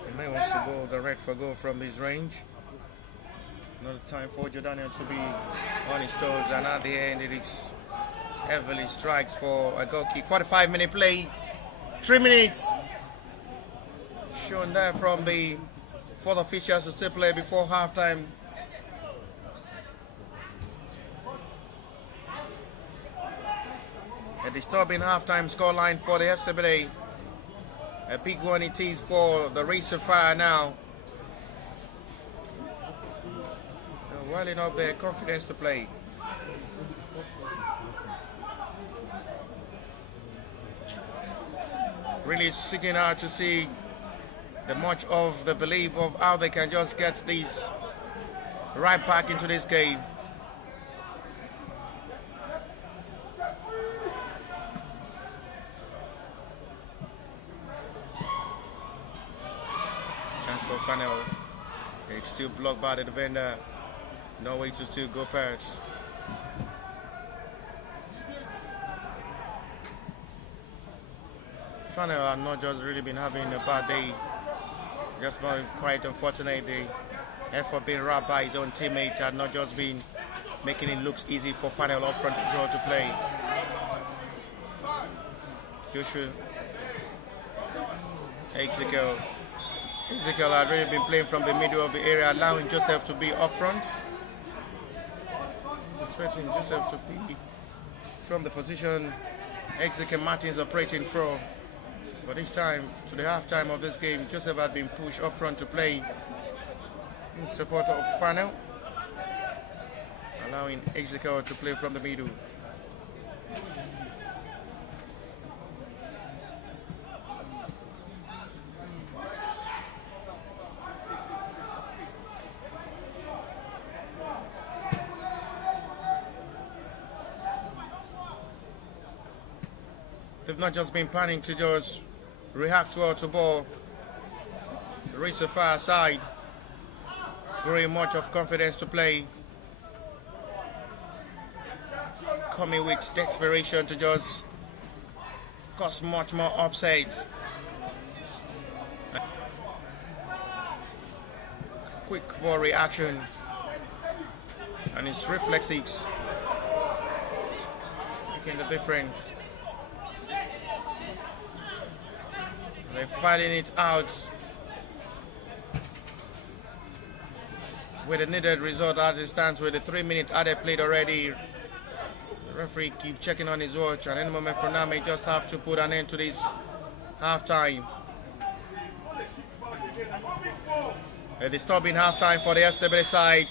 He may wants to go direct for goal from this range. Another time for Jordanian to be on his toes, and at the end it is heavily strikes for a goal kick. 45-minute play, 3 minutes shown there from the fourth officials to still play before halftime. A disturbing halftime scoreline for the FC Ebedei. A big one it is for the Sapphire now. Welling up their confidence to play. Really seeking out to see the much of the belief of how they can just get this right back into this game. Chance for Funnel. It's still blocked by the defender. No way to still go past. Funnel have not just really been having a bad day. Just quite unfortunate. The effort being wrapped by his own teammate had not just been making it look easy for Funnel up front as well to play. Joshua Ezekiel had really been playing from the middle of the area, allowing Joseph to be up front. Expecting Joseph to be from the position Ezekiel Martins operating from. But this time, to the halftime of this game, Joseph had been pushed up front to play in support of Funnel, allowing Executive to play from the middle. They've not just been planning to just react well to ball, reach the far side, very much of confidence to play, coming with desperation to just cause much more upsets. Quick ball reaction and his reflexes making the difference. They're fighting it out with the needed result as it stands with the 3-minute added played already. The referee keeps checking on his watch, and any moment from now may just have to put an end to this halftime. A disturbing halftime for the FC side.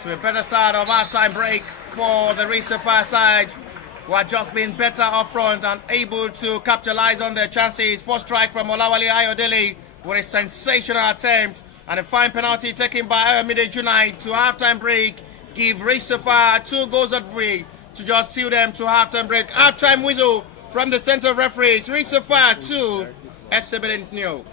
To a better start of halftime break for the Sapphire side, who had just been better up front and able to capitalize on their chances. First strike from Olawale Ayodele with a sensational attempt, and a fine penalty taken by Ebedei Junai to halftime break. Give Sapphire 2 goals at free to just seal them to halftime break. Halftime whistle from the center of referees. Sapphire 2, FC Ebedei 0.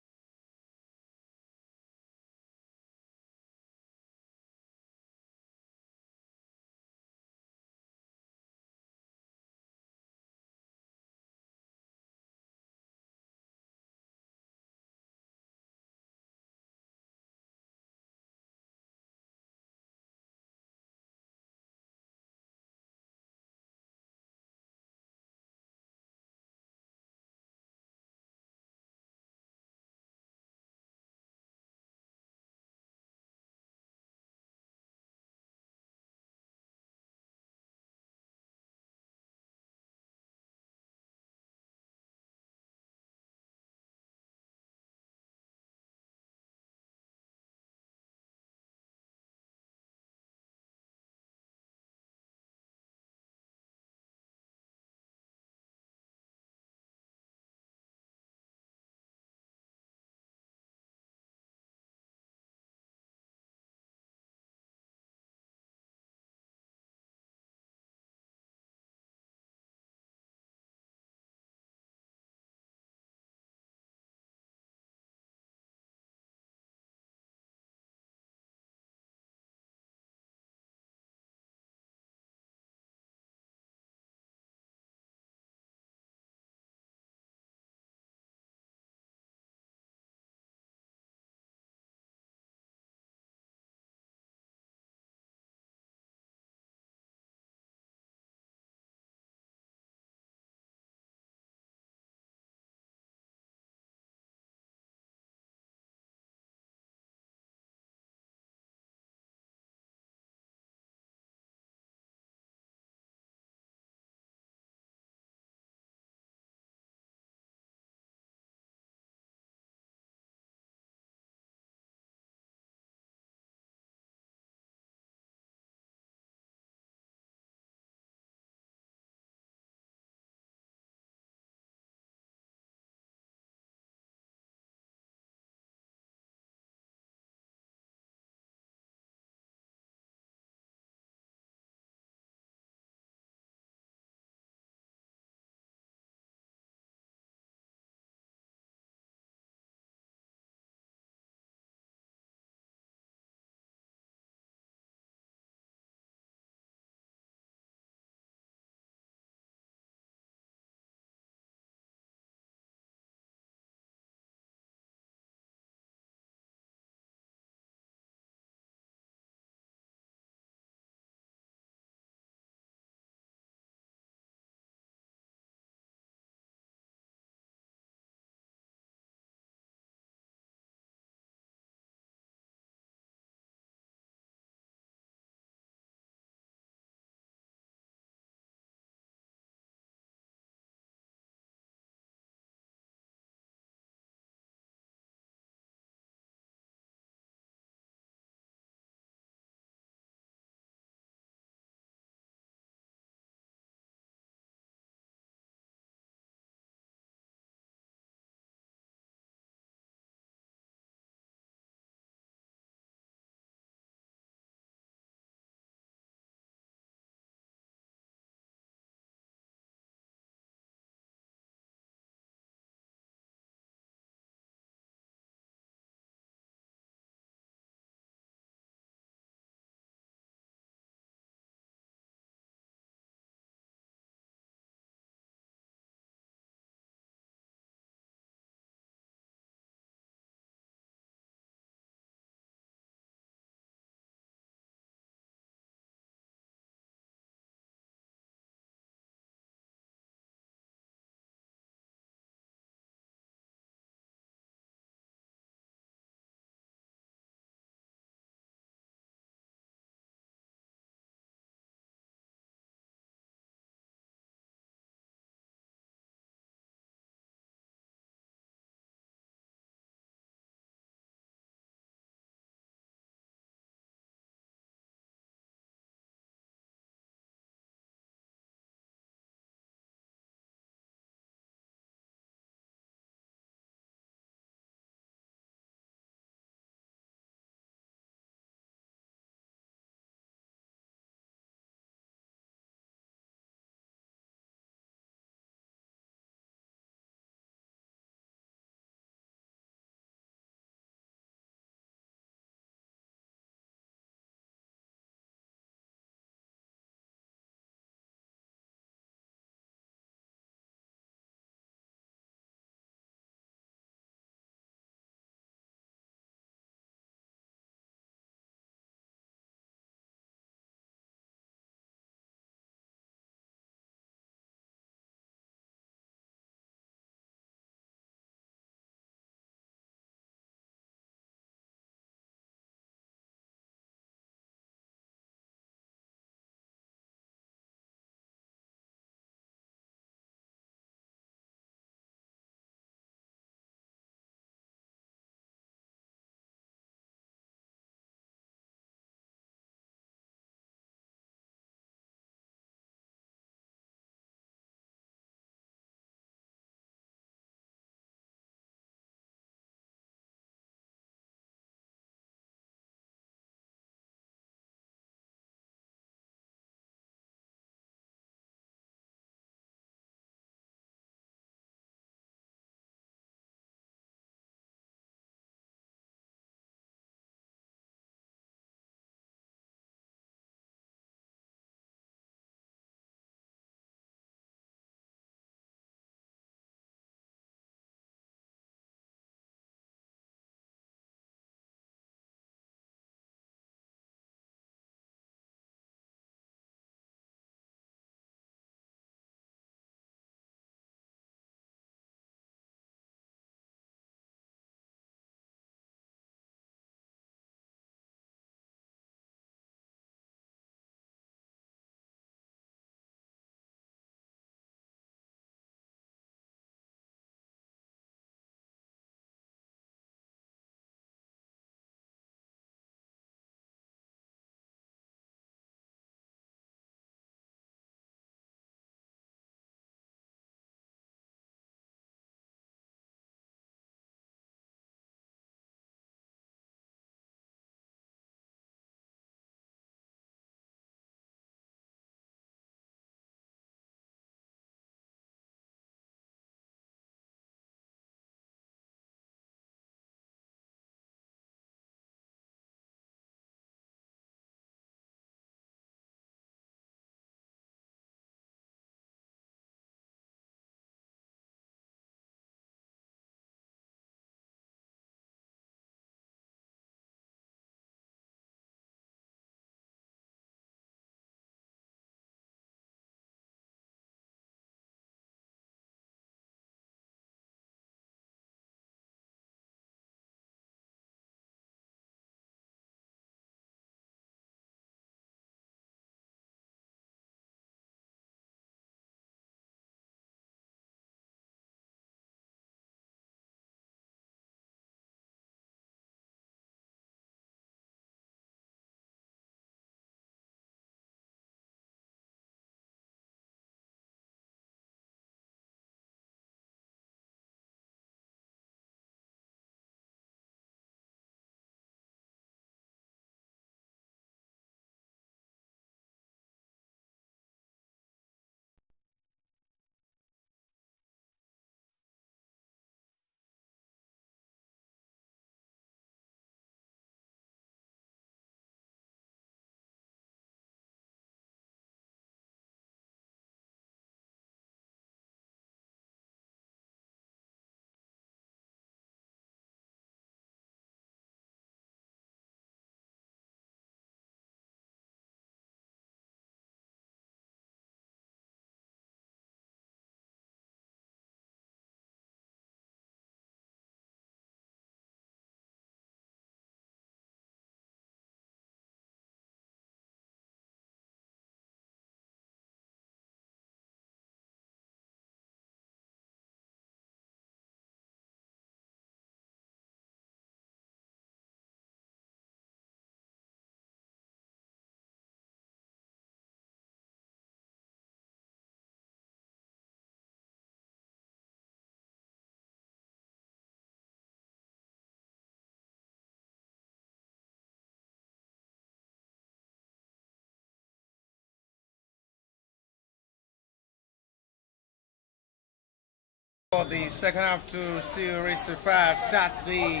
for the second half to see Sapphire start the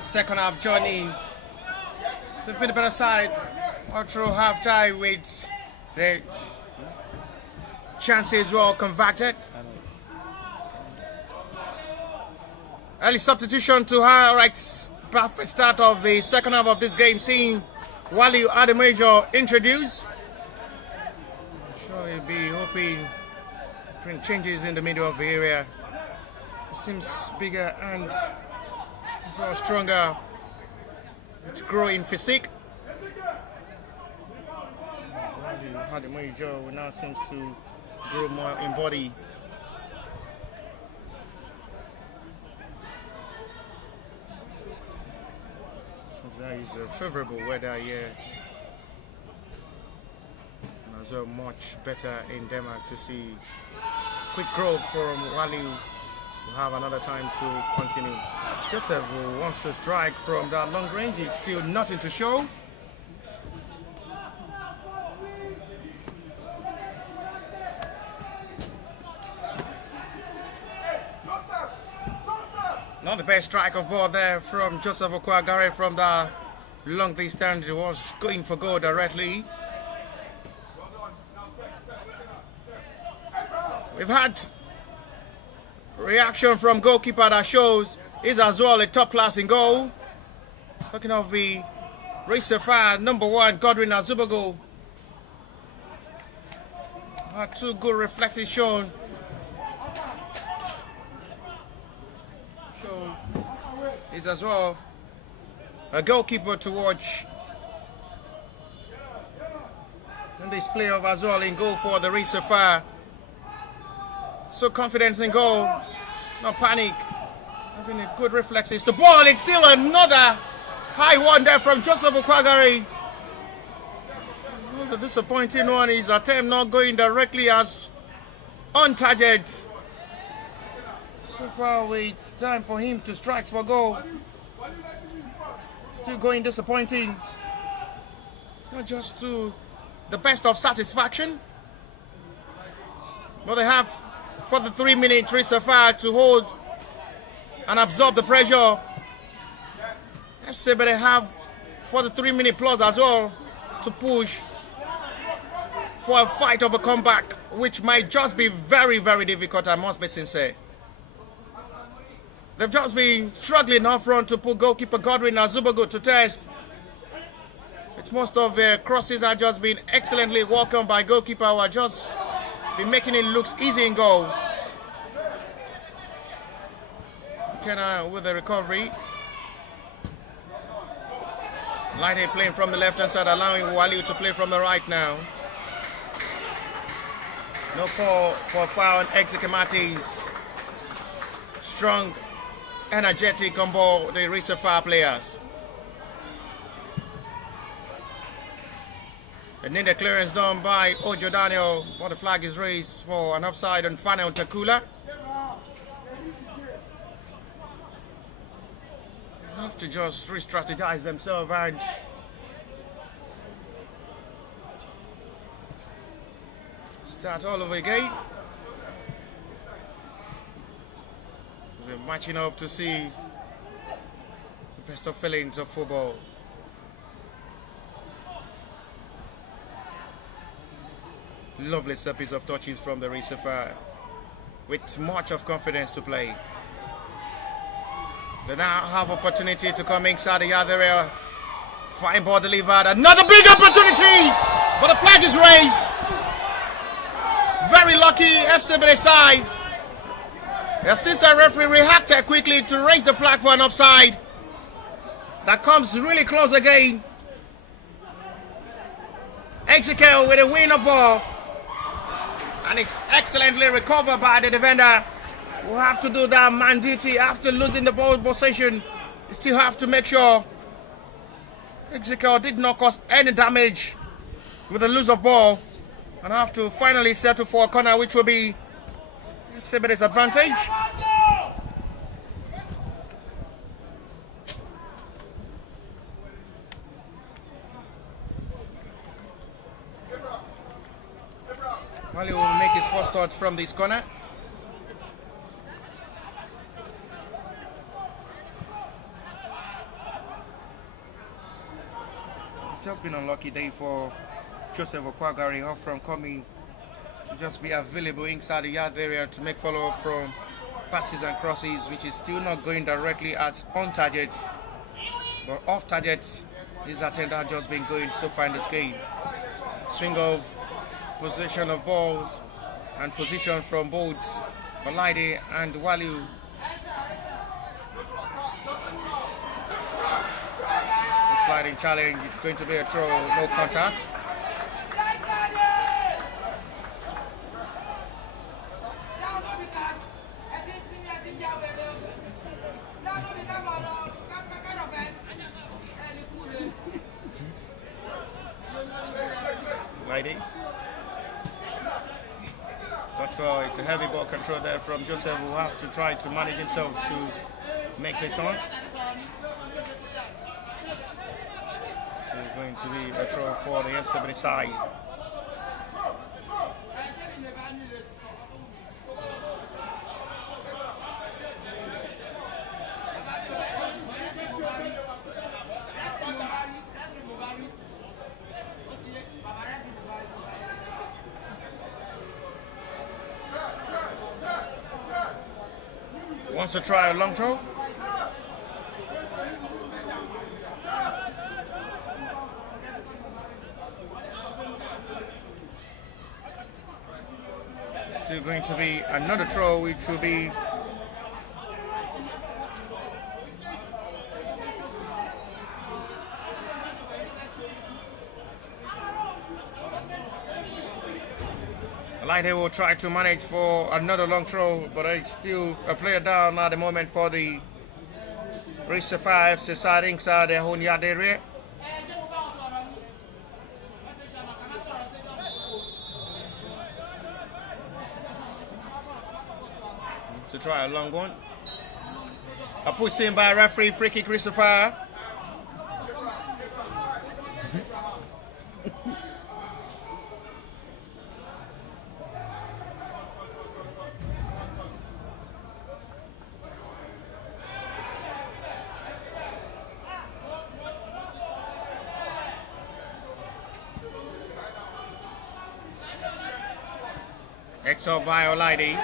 second half journey to the better side or through half time with the chances well converted. Early substitution to her right, perfect start of the second half of this game, seeing Wally Ademejo introduced. Surely be hoping bring changes in the middle of the area. It seems bigger and so stronger. It's growing physique. Wally Ademejo now seems to grow more in body. There is favorable weather here, and as well much better in Denmark to see quick growth from Wally. Will have another time to continue. Joseph wants to strike from that long range. It's still nothing to show. Not the best strike of ball there from Joseph Okwagare from the long distance. He was going for goal directly. We've had reaction from goalkeeper that shows he's as well a top class in goal. Talking of the Sapphire, number 1, Godwin Azubago. Had 2 good reflexes shown. Is as well a goalkeeper to watch. And this play of as well in goal for the Sapphire. So confident in goal, no panic, having a good reflexes. The ball, it's still another high one there from Joseph Okwagari. The disappointing one is attempt not going directly as on target. So far, it's time for him to strike for goal. Still going disappointing. Not just to the best of satisfaction, but they have for the 3-minute Sapphire to hold and absorb the pressure. FC, but they have for the 3-minute plus as well to push for a fight of a comeback, which might just be very, very difficult, I must be sincere. They've just been struggling up front to put goalkeeper Godwin Azubago to test. It's most of their crosses are just been excellently welcomed by goalkeeper who are just been making it look easy in goal. Kenna with the recovery. Lighthead playing from the left-hand side, allowing Wally to play from the right now. No call for foul on Exeter Martins. Strong, energetic on ball, the Sapphire players. And then the clearance done by Ojo Daniel, but the flag is raised for an offside on Fanel Takula. They have to just re-strategize themselves and start all over again. We're matching up to see the best of feelings of football. Lovely series of touches from the Sapphire with much of confidence to play. They now have opportunity to come inside the other area. Fine ball delivered. Another big opportunity, but the flag is raised. Very lucky FC Ebedei side. The assistant referee reacted quickly to raise the flag for an offside. That comes really close again. Exeter with a win of ball. And it's excellently recovered by the defender. We'll have to do that man duty after losing the ball possession. You still have to make sure Exeter did not cause any damage with the lose of ball. And have to finally settle for a corner, which will be Ebedei's advantage. Wally will make his first touch from this corner. just been an unlucky day for Joseph Okwagari off from coming to just be available inside the yard area to make follow-up from passes and crosses, which is still not going directly at on target, but off target. His attempt has just been going so far in this game. Swing of possession of balls and position from both Olaide and Waliu. The sliding challenge, it's going to be a throw, no contact. It's a heavy ball control there from Joseph, who will have to try to manage himself to make the turn. So it's going to be a throw for the FC side. Wants to try a long throw. Still going to be another throw, which will be Olaide will try to manage for another long throw, but it's still a player down at the moment for the Sapphire FC side inside their own yard area. To try a long one. A push in by referee, free kick Sapphire. It's up by Olaide.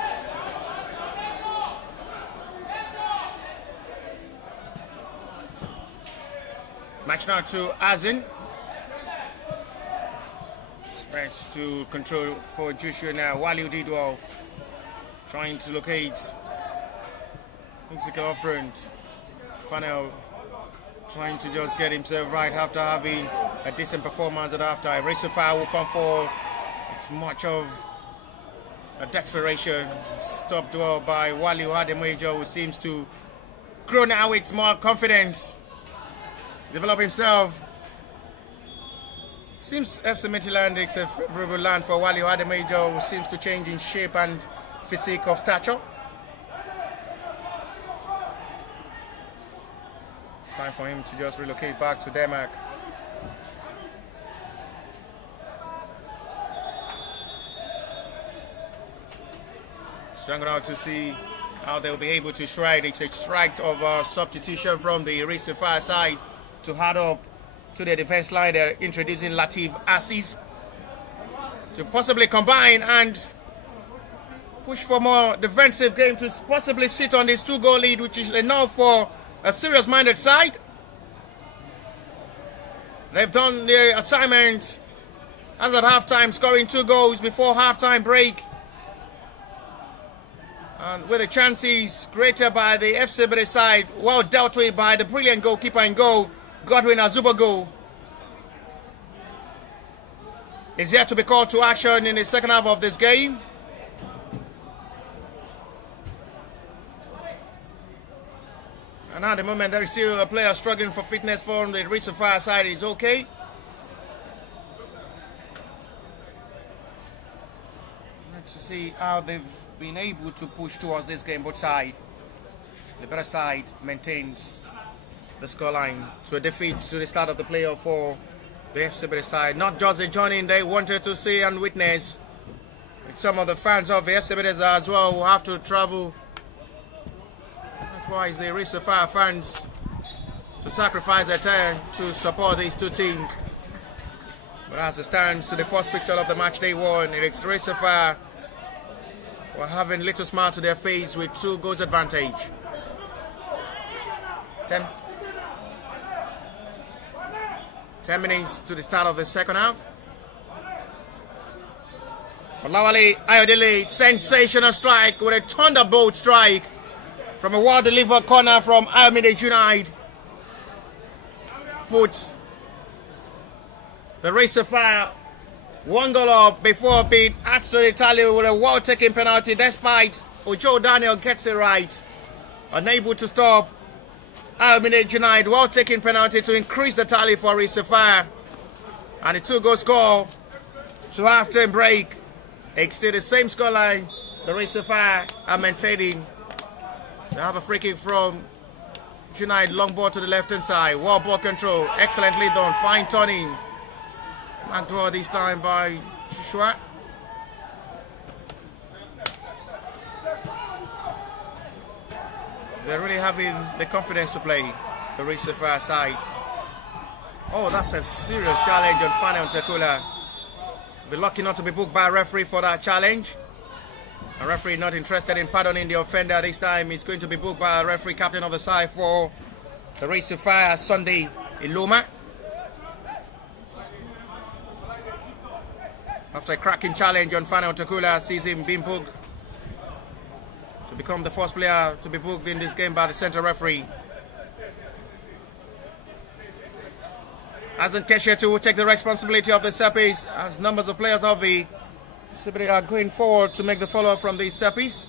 Match now to Azin. Spreads to control for Joshua now. Waliu did well. Trying to locate Mexico up front. Funnel trying to just get himself right after having a decent performance at halftime. Sapphire will come for it's much of a desperation, stopped well by Waliu Ademojo, who seems to grow now with more confidence, develop himself. Seems FC Midtjylland, it's a favorable land for Waliu Ademojo, who seems to change in shape and physique of stature. It's time for him to just relocate back to Denmark. Strong out to see how they'll be able to strike. It's a strike of substitution from the Sapphire side to head up to the defense line. They're introducing Latif Assis to possibly combine and push for more defensive game to possibly sit on this 2-goal lead, which is enough for a serious-minded side. They've done their assignment as at halftime, scoring 2 goals before halftime break. And with the chances created by the FC Ebedei side, well dealt with by the brilliant goalkeeper in goal, Godwin Azubogo. Is yet to be called to action in the second half of this game. And at the moment, there is still a player struggling for fitness from the Sapphire side. It's okay. Let's see how they've been able to push towards this game, both sides. The better side maintains the scoreline to a defeat to the start of the playoff for the FC Ebedei side. Not just the journey they wanted to see and witness. Some of the fans of the FC Ebedei as well will have to travel. That's why the Sapphire fans to sacrifice their time to support these two teams. But as it stands to the first picture of the match day one, it is Sapphire were having a little smile to their face with 2 goals advantage. 10 minutes to the start of the second half. Olawale Ayodele, sensational strike with a thunderbolt strike from a well-delivered corner from Ebedei United. Puts the Sapphire 1 goal up before being added to the tally with a well-taken penalty despite Ojo Daniel gets it right. Unable to stop Ebedei United, well-taken penalty to increase the tally for Sapphire. And the 2-goal score to half-time break. It's still the same scoreline. The Sapphire are maintaining. They have a free kick from United, long ball to the left-hand side. Well ball control, excellently done, fine turning. Marked well this time by Shua. They're really having the confidence to play, the Sapphire side. Oh, that's a serious challenge on Fane Ontekula. Be lucky not to be booked by a referee for that challenge. A referee not interested in pardoning the offender this time. It's going to be booked by a referee, captain of the side for the Sapphire, Sunday Iloma. After a cracking challenge on Fane Ontekula, sees him being booked to become the first player to be booked in this game by the central referee. Hasn't Keshetu will take the responsibility of the Seppies as numbers of players of the Ebedei are going forward to make the follow-up from the Seppies.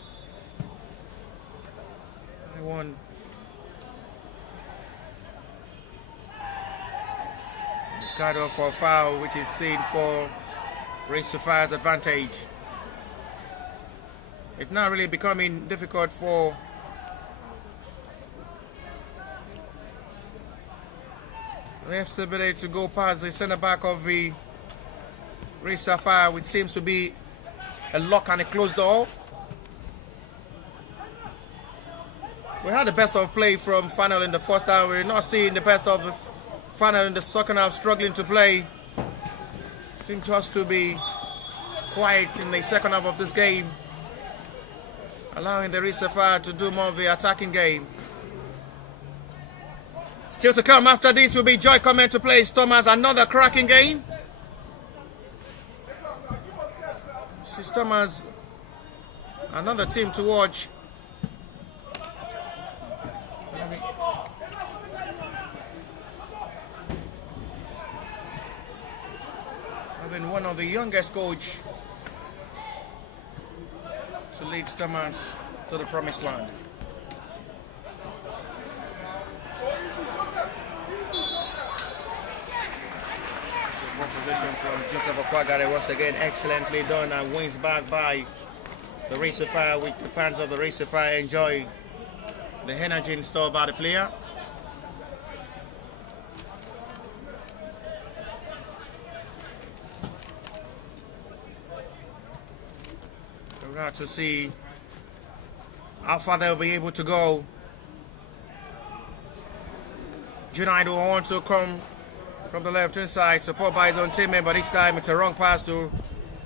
One. This kind of for foul, which is seen for Sapphire's advantage. It's now really becoming difficult for Ebedei to go past the centre back of the Sapphire, which seems to be a lock and a closed door. We had the best of play from Final in the first half. We're not seeing the best of the Final in the second half, struggling to play. Seems to us to be quiet in the second half of this game, allowing the Sapphire to do more of the attacking game. Still to come after this will be Joy coming to play Thomas, another cracking game. This is Thomas, another team to watch. Having one of the youngest coach to lead Thomas to the promised land. Position from Joseph Okwagare once again, excellently done, and wins back by the Sapphire, which the fans of the Sapphire enjoy the energy installed by the player. We're about to see how far they'll be able to go. United will want to come from the left-hand side, support by his own teammate, but this time it's a wrong pass to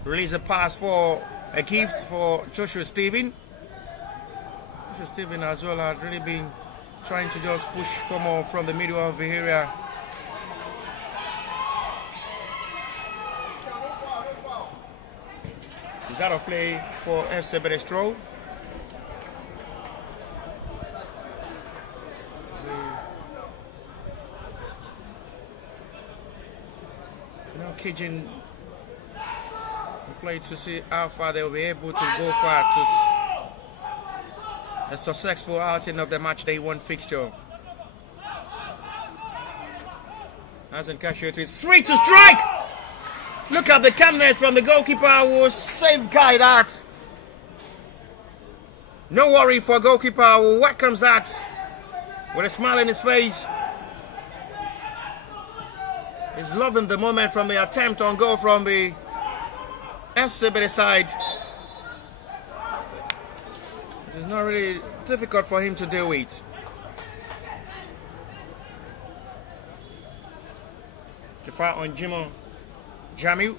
release a pass for a gift for Joshua Stephen. Joshua Stephen as well had really been trying to just push for more from the middle of the area. Is out of play for FC Ebedei Stroll. Cajun play to see how far they will be able to go far to a successful outing of the match day one fixture. As in Casualty is free to strike. Look at the calmness from the goalkeeper who will safeguard that. No worry for goalkeeper who welcomes that with a smile on his face. He's loving the moment from the attempt on goal from the Ebedei side. It is not really difficult for him to deal with. Jafar on Jimo Jamu.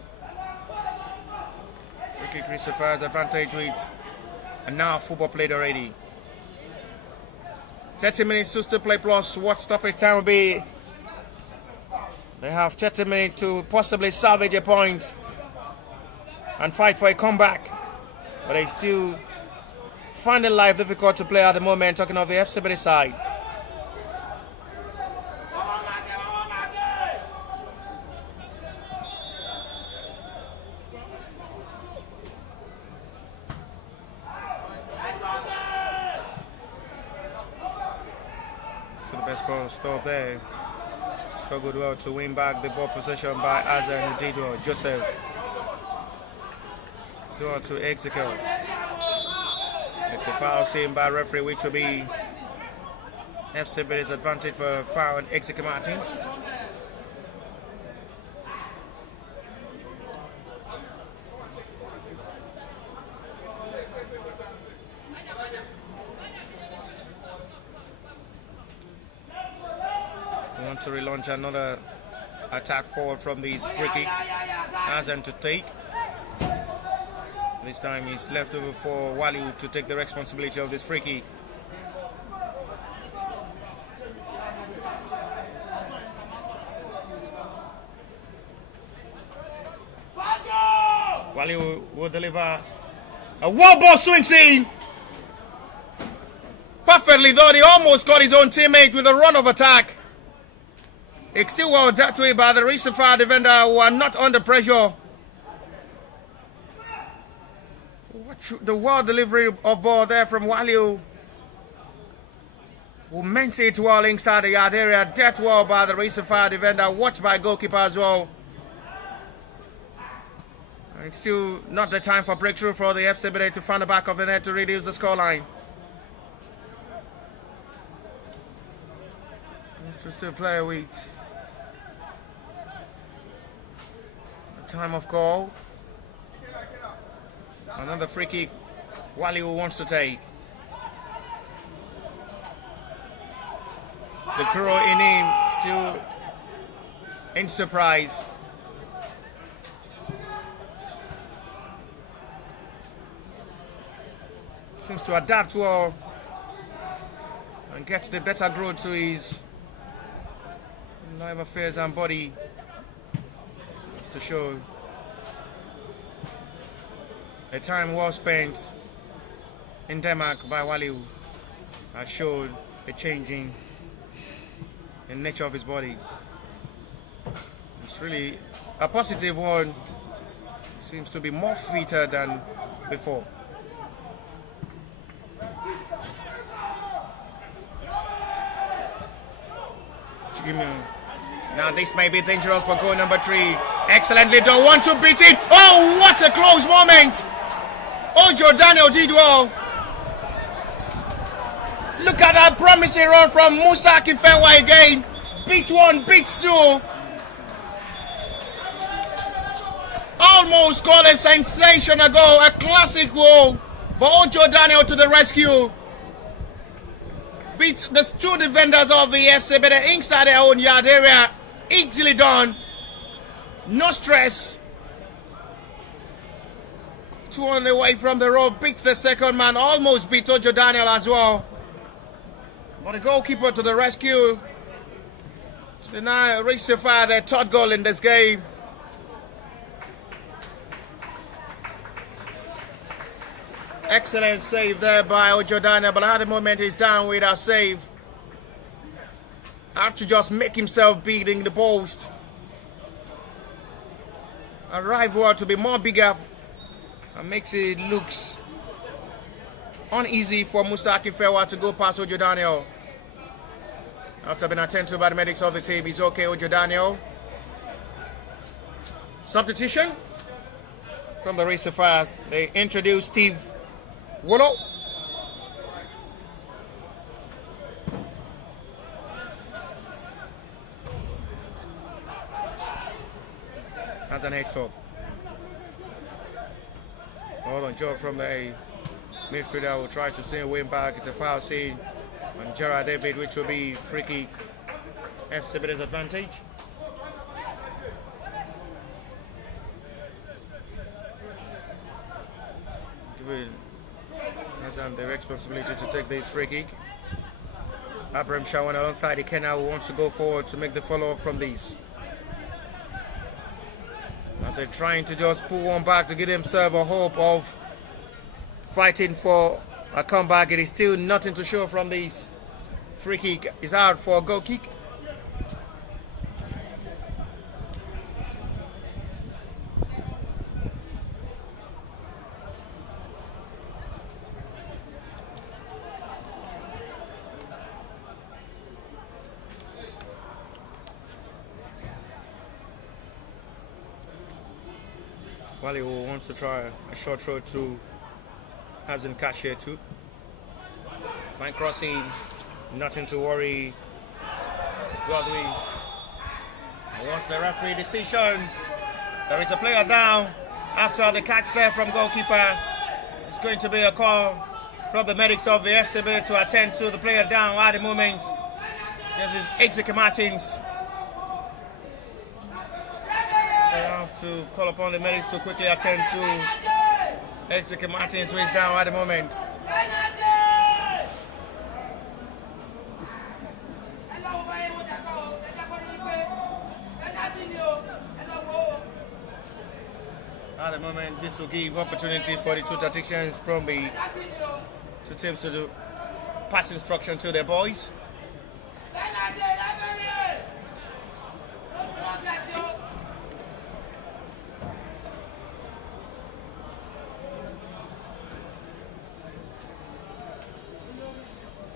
Free kick Sapphire advantage with and now football played already. 30 minutes to still play plus what stoppage time will be. They have 30 minutes to possibly salvage a point and fight for a comeback. But they still find it life difficult to play at the moment, talking of the Ebedei side. Still the best ball stop there. Struggled well to win back the ball possession by Azan, who did well. Joseph. Door to Ezekiel. It's a foul seen by referee, which will be Ebedei's advantage for foul and Ezekiel Martins. We want to relaunch another attack forward from this free kick. Azan to take. This time it's left over for Wali to take the responsibility of this free kick. Wali will deliver a wild ball swings in. Perfectly though, he almost got his own teammate with a run of attack. It's still well dealt with by the Sapphire defender who are not under pressure. The wild delivery of ball there from Waliu, who meant it well inside the yard area. Dealt well by the Sapphire defender, watched by goalkeeper as well. And it's still not the time for breakthrough for the Ebedei to find the back of the net to reduce the scoreline. To still play with the time of goal. Another free kick Wali wants to take. The crow in him still in surprise. Seems to adapt well and gets the better growth to his life affairs and body to show a time well spent in Denmark by Waliu had showed a change in the nature of his body. It's really a positive one. Seems to be more fitter than before. Now this may be dangerous for goal number 3. Excellently done. Want to beat it. Oh, what a close moment. Ojo Daniel did well. Look at that promising run from Musa Kifewa again. Beat 1, beat 2. Almost scored a sensational goal, a classic goal. But Ojo Daniel to the rescue. Beat the 2 defenders of the Ebedei inside their own yard area. Easily done. No stress. 2 on the way from the road. Beat the second man. Almost beat Ojo Daniel as well. But the goalkeeper to the rescue. To deny Sapphire their 3rd goal in this game. Excellent save there by Ojo Daniel. But at the moment he's down with a save. Have to just make himself beating the post. A rival to be more bigger and makes it looks uneasy for Musa Kifewa to go past Ojo Daniel. After being attended to by the medics of the team, he's okay, Ojo Daniel. Substitution from the Sapphire. They introduce Steve Wolo. As an heads up. Hold on, Joe from the midfielder will try to stay away back. It's a foul scene on Gerard David, which will be free kick. Ebedei's advantage. Steven has the responsibility to take this free kick. Abraham Shawan alongside Ikenna, who wants to go forward to make the follow-up from these. As they're trying to just pull one back to give themselves a hope of fighting for a comeback. It is still nothing to show from these. Free kick is out for a goal kick. Wally wants to try a short throw to Hassan Cashier too. Fine crossing, nothing to worry. Godwin. Wants the referee decision. There is a player down after the catch there from goalkeeper. It's going to be a call from the medics of the FCB to attend to the player down at the moment. This is Executive Martins. They have to call upon the medics to quickly attend to Executive Martins, who is down at the moment. At the moment, this will give opportunity for the two tacticians from the two teams to do pass instruction to their boys.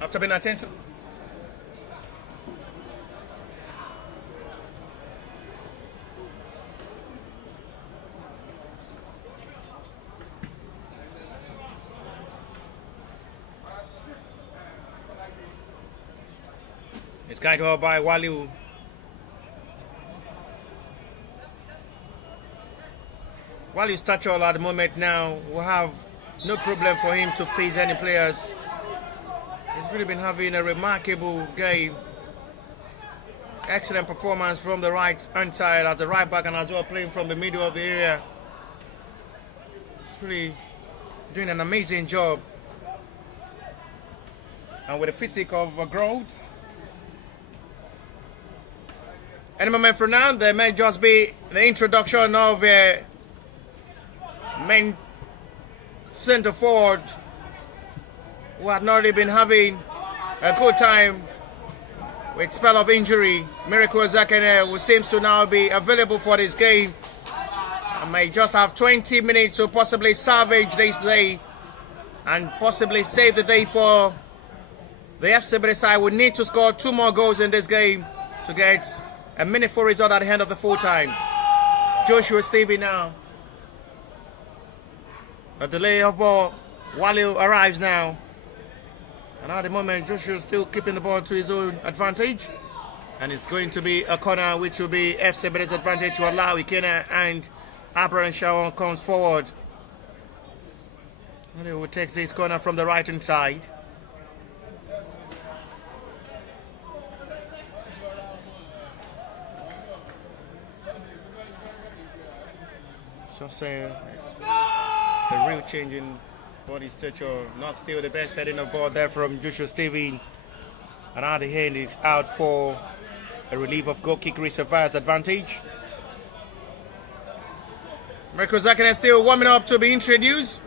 After being attentive. It's guided over by Waliu. Waliu's touch all at the moment now will have no problem for him to face any players. He's really been having a remarkable game. Excellent performance from the right hand side as a right back and as well playing from the middle of the area. He's really doing an amazing job. And with the physique of growth. Any moment from now, there may just be the introduction of a main centre forward who had not really been having a good time with spell of injury. Miracle Zakane, who seems to now be available for this game, and may just have 20 minutes to possibly salvage this day and possibly save the day for the FCB side. We need to score 2 more goals in this game to get a meaningful result at the end of the full time. Joshua Stevie now. A delay of ball. Waliu arrives now. And at the moment, Joshua still keeping the ball to his own advantage. And it's going to be a corner which will be FCB's advantage to allow Ikenna and Abraham Shawan comes forward. Waliu will take this corner from the right hand side. So say the real change in body stature, not still the best heading of ball there from Joshua Steven. And at the end it's out for a relief of goal kick reservoirs advantage. Mirko Zakane is still warming up to be introduced.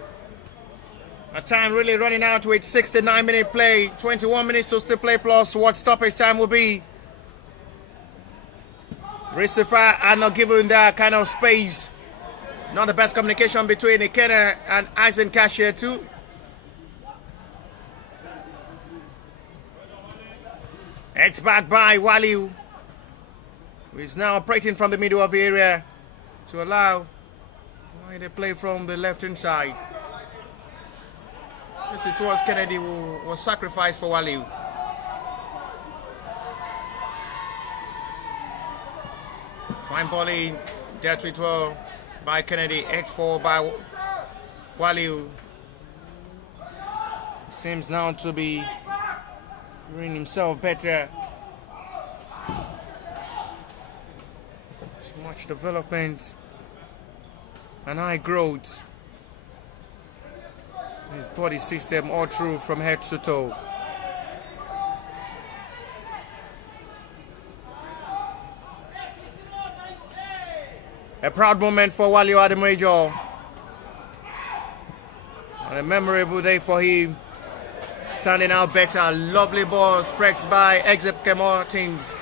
A time really running out with 69-minute play, 21 minutes to still play plus what stoppage time will be. Reservoir are not given that kind of space. Not the best communication between Ikenna and Eisen Cashier too. It's back by Waliu, who is now operating from the middle of the area to allow why they play from the left hand side. Yes, it was Kennedy who was sacrificed for Waliu. Fine bowling, dealt with well by Kennedy, X4 by Waliu. Seems now to be doing himself better. It's much development and high growth. His body system all through from head to toe. A proud moment for Wale Ademojo. And a memorable day for him. Standing out better. Lovely ball spreads by Ebedei Martins,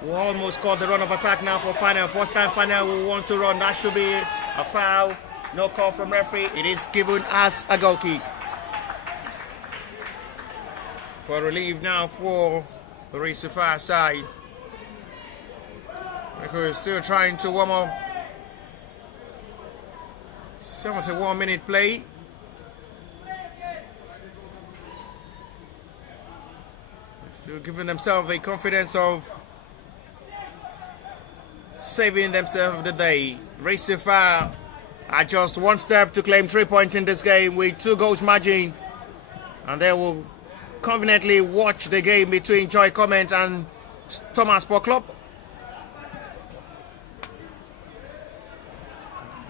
who almost caught the run of attack now for final. First time final who wants to run. That should be a foul. No call from referee. It is given as a goal kick. For relief now for the Sapphire side. Because still trying to warm up. 71-minute play. Still giving themselves the confidence of saving themselves the day. Sapphire are just one step to claim 3 points in this game with 2 goals margin. And they will conveniently watch the game between Joy Comment and Thomas Sport Club.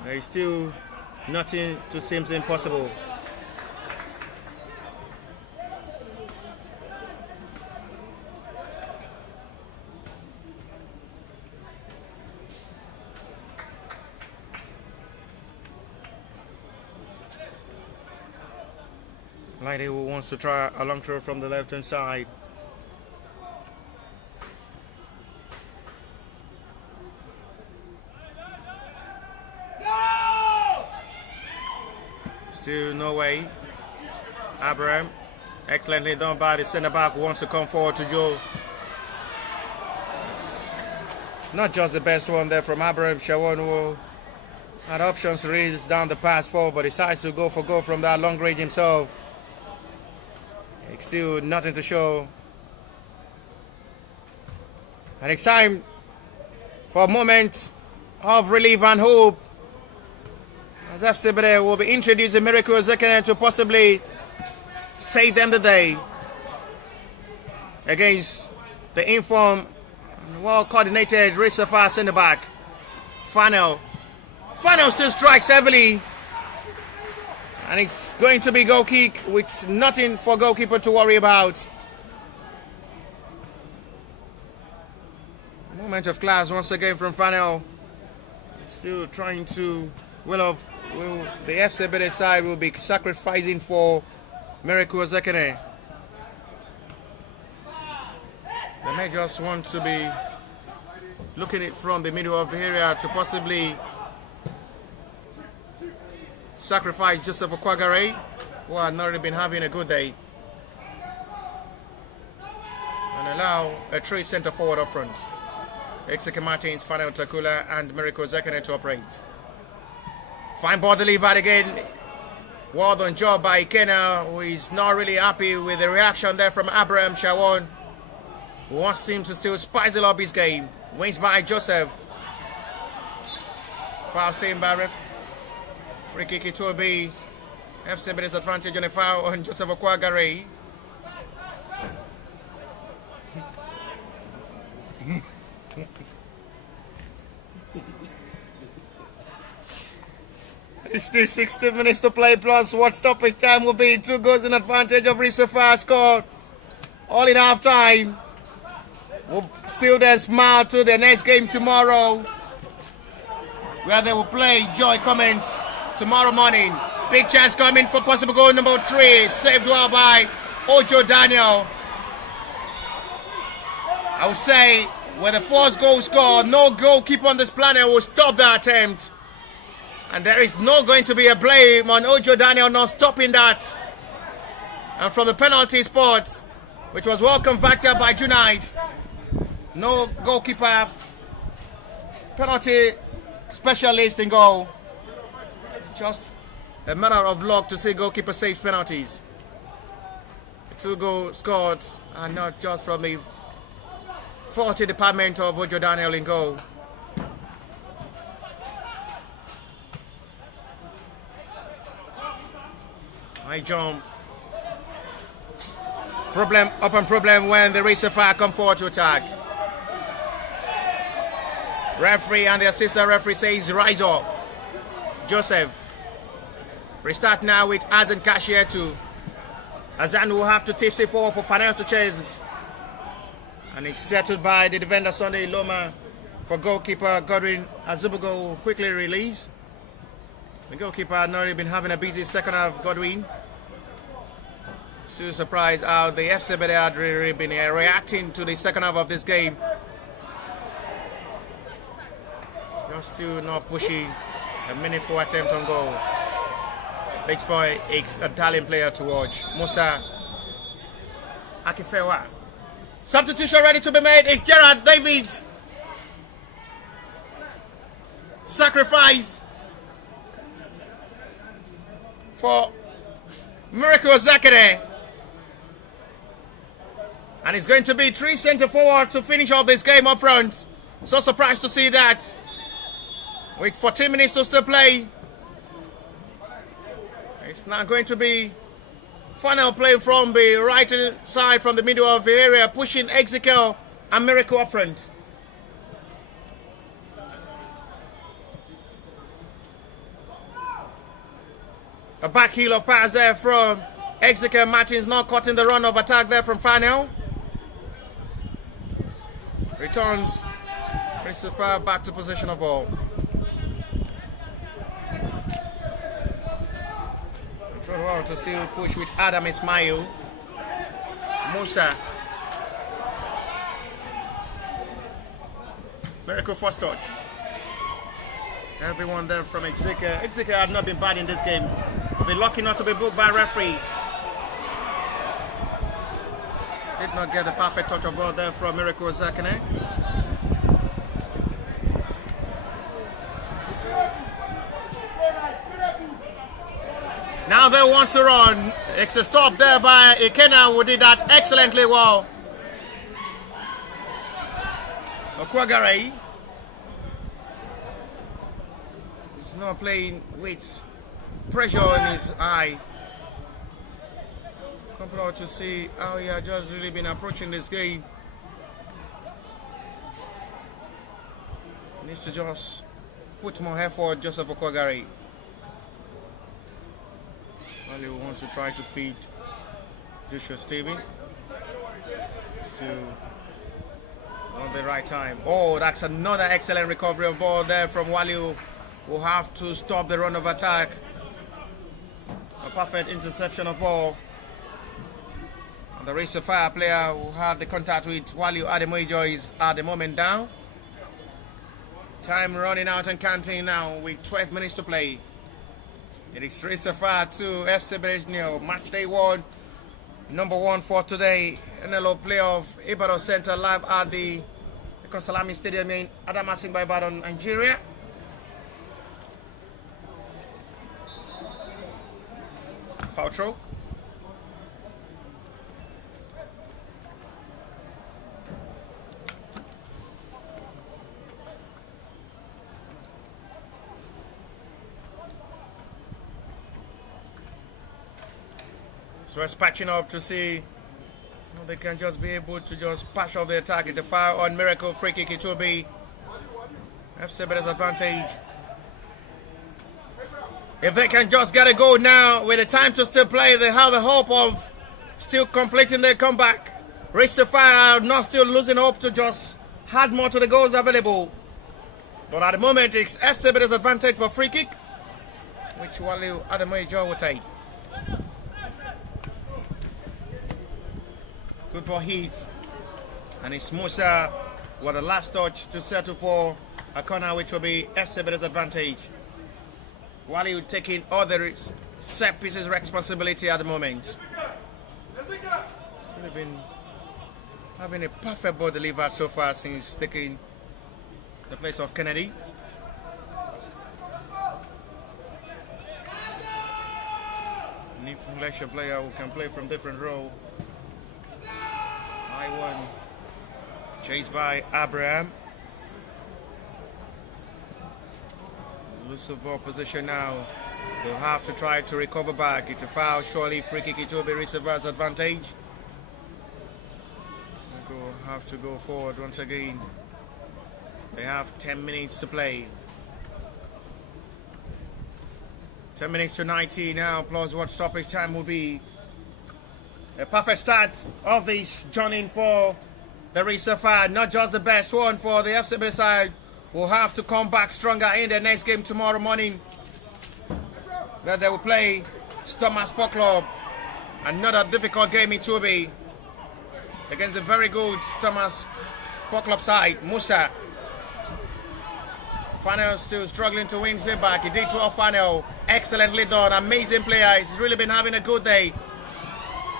There is still nothing to seems impossible. Lady who wants to try a long throw from the left hand side. Still no way. Abraham, excellently done by the centre back who wants to come forward to Joe. Not just the best one there from Abraham Shawan, who had options to release down the pass forward, but decides to go for goal from that long range himself. Still nothing to show. And it's time for a moment of relief and hope, as FC Ebedei will be introducing Miracle Zekene to possibly save them the day against the informed, well-coordinated Sapphire centre-back. Final still strikes heavily. And it's going to be goal kick with nothing for goalkeeper to worry about. Moment of class once again from Fanel. Still trying to will up. The FC Ebedei side will be sacrificing for Miracle Zekene. They may just want to be looking at it from the middle of the area to possibly sacrifice Joseph Okwagare, who had not really been having a good day, and allow a 3 centre forward up front. Ebedei Martins, Fanel Takula, and Miracle Zekene to operate. Fine ball delivered again. Well done job by Ikena, who is not really happy with the reaction there from Abraham Shawan, who wants him to still spice up his game. Wins by Joseph. Foul seen by ref. Free kick it will be FC Ebedei's advantage on a foul on Joseph Okwagare. It's still 60 minutes to play, plus what stoppage time will be. 2 goals in advantage of Sapphire scored. All in half time. We'll seal their smile to the next game tomorrow, where they will play Joy Comment tomorrow morning. Big chance coming for possible goal number 3. Saved well by Ojo Daniel. I would say with the 4th goal scored, no goalkeeper on this planet will stop the attempt. And there is not going to be a blame on Ojo Daniel not stopping that. And from the penalty spot, which was well converted by Junaid, no goalkeeper, penalty specialist in goal. Just a matter of luck to see goalkeeper save penalties. 2 goals scored, and not just from the faulty department of Ojo Daniel in goal. High jump. Problem upon problem when the Sapphire come forward to attack. Referee and the assistant referee says rise up. Joseph. Restart now with Azan Kashietu. Azan will have to tipsy forward for Fanel to chase. And it's settled by the defender Sunday Loma for goalkeeper Godwin Azubugo will quickly release. The goalkeeper had not really been having a busy second half, Godwin. Still surprised how the FC Ebedei had really been reacting to the second half of this game. Just still not pushing a meaningful attempt on goal. Big boy is a Italian player to watch. Musa Akifewa. Substitution ready to be made. It's Gerard David. Sacrifice for Miracle Zakere. And it's going to be 3 centre forward to finish off this game up front. So surprised to see that. With 14 minutes to still play. It's not going to be Funnel playing from the right side, from the middle of the area, pushing Ezekiel and Miracle up front. A back heel of pass there from Ezekiel Martins, not caught in the run of attack there from Funnel. Returns Christopher back to possession of ball. Control to still push with Adam Ismail. Musa. Miracle first touch. Everyone there from Ezekiel. Ezekiel had not been bad in this game. Been lucky not to be booked by referee. Did not get the perfect touch of ball there from Miracle Zakane. Now they want to run. It's a stop there by Ikena, who did that excellently well. Okwagare. He's not playing with pressure in his eye. Compared to see how he had just really been approaching this game. He needs to just put more effort, Joseph Okwagare. He wants to try to feed Joshua Stevie. Still on the right time. Oh, that's another excellent recovery of ball there from Waliu, who have to stop the run of attack. A perfect interception of ball. And the Sapphire player who had the contact with Waliu Ademoijo is at the moment down. Time running out and counting now with 12 minutes to play. It is Sapphire 2, FC Ebedei match day 1, number 1 for today. NLO playoff, Ibadan Center live at the Salami Stadium in Adamasingba, Ibadan, Nigeria. Foul throw. So we're patching up to see if they can just be able to just patch off the attack. The foul on Miracle, free kick, it will be FC Ebedei's advantage. If they can just get a goal now with the time to still play, they have the hope of still completing their comeback. Sapphire not still losing hope to just add more to the goals available. But at the moment, it's FC Ebedei's advantage for free kick, which Waliu Ademoijo will take. Good ball hit, and it's Musa with the last touch to settle for a corner, which will be FC Ebedei's advantage. Waliu taking all the set pieces responsibility at the moment. He's been having a perfect ball delivered so far since taking the place of Kennedy. Need a player who can play from different role. I1 chased by Abraham. Loose of ball position now. They'll have to try to recover back. It's a foul, surely free kick. It will be Sapphire's advantage. They'll have to go forward once again. They have 10 minutes to play. 10 minutes to 90 now, plus what stoppage time will be. A perfect start of this journey for the Sapphire. Not just the best one for the FCB side. Will have to come back stronger in the next game tomorrow morning. That they will play Stormers Sport Club. Another difficult game it will be against a very good Stormers Sport Club side, Musa. Fanel still struggling to win it back. He did 12 Fanel. Excellently done. Amazing player. He's really been having a good day.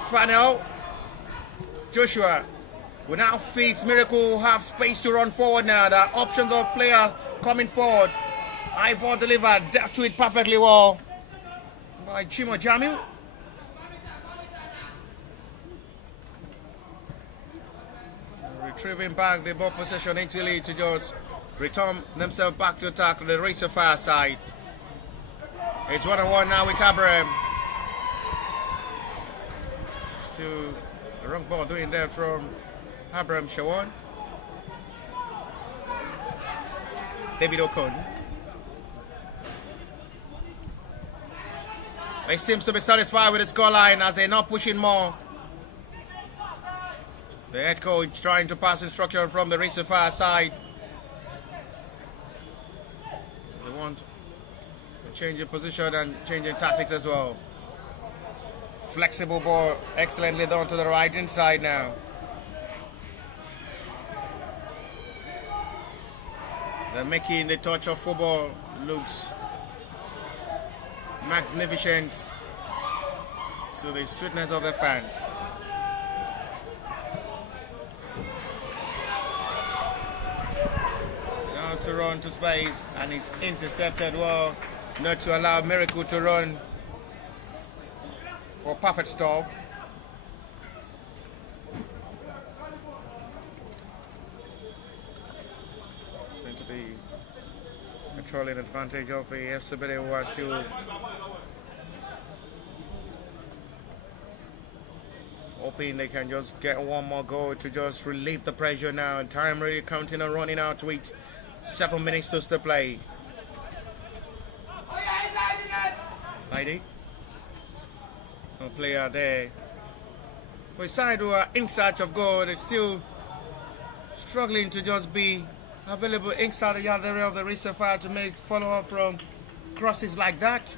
Fanel. Joshua will now feed Miracle, have space to run forward now. There are options of player coming forward. High ball delivered. Dealt to it perfectly well by Chimo Jamil. Retrieving back the ball possession Italy to just return themselves back to attack on the Racer Fire side. It's 1-on-1 now with Abraham. Still the wrong ball doing there from Abraham Shawan. David Okon. They seems to be satisfied with the scoreline as they're not pushing more. The head coach trying to pass instruction from the Racer Fire side. They want to change in position and change in tactics as well. Flexible ball, excellently done to the right hand side now. They're making the touch of football looks magnificent to the sweetness of the fans. Now to run to space and he's intercepted well, not to allow Miracle to run for a perfect stop. Going to be controlling advantage of the FCB who are still hoping they can just get one more goal to just relieve the pressure now. Time really counting and running out with 7 minutes to still play. Heidi. No player there. For a side who are in search of goal, they're still struggling to just be available inside the yard area of the Racer Fire to make follow-up from crosses like that.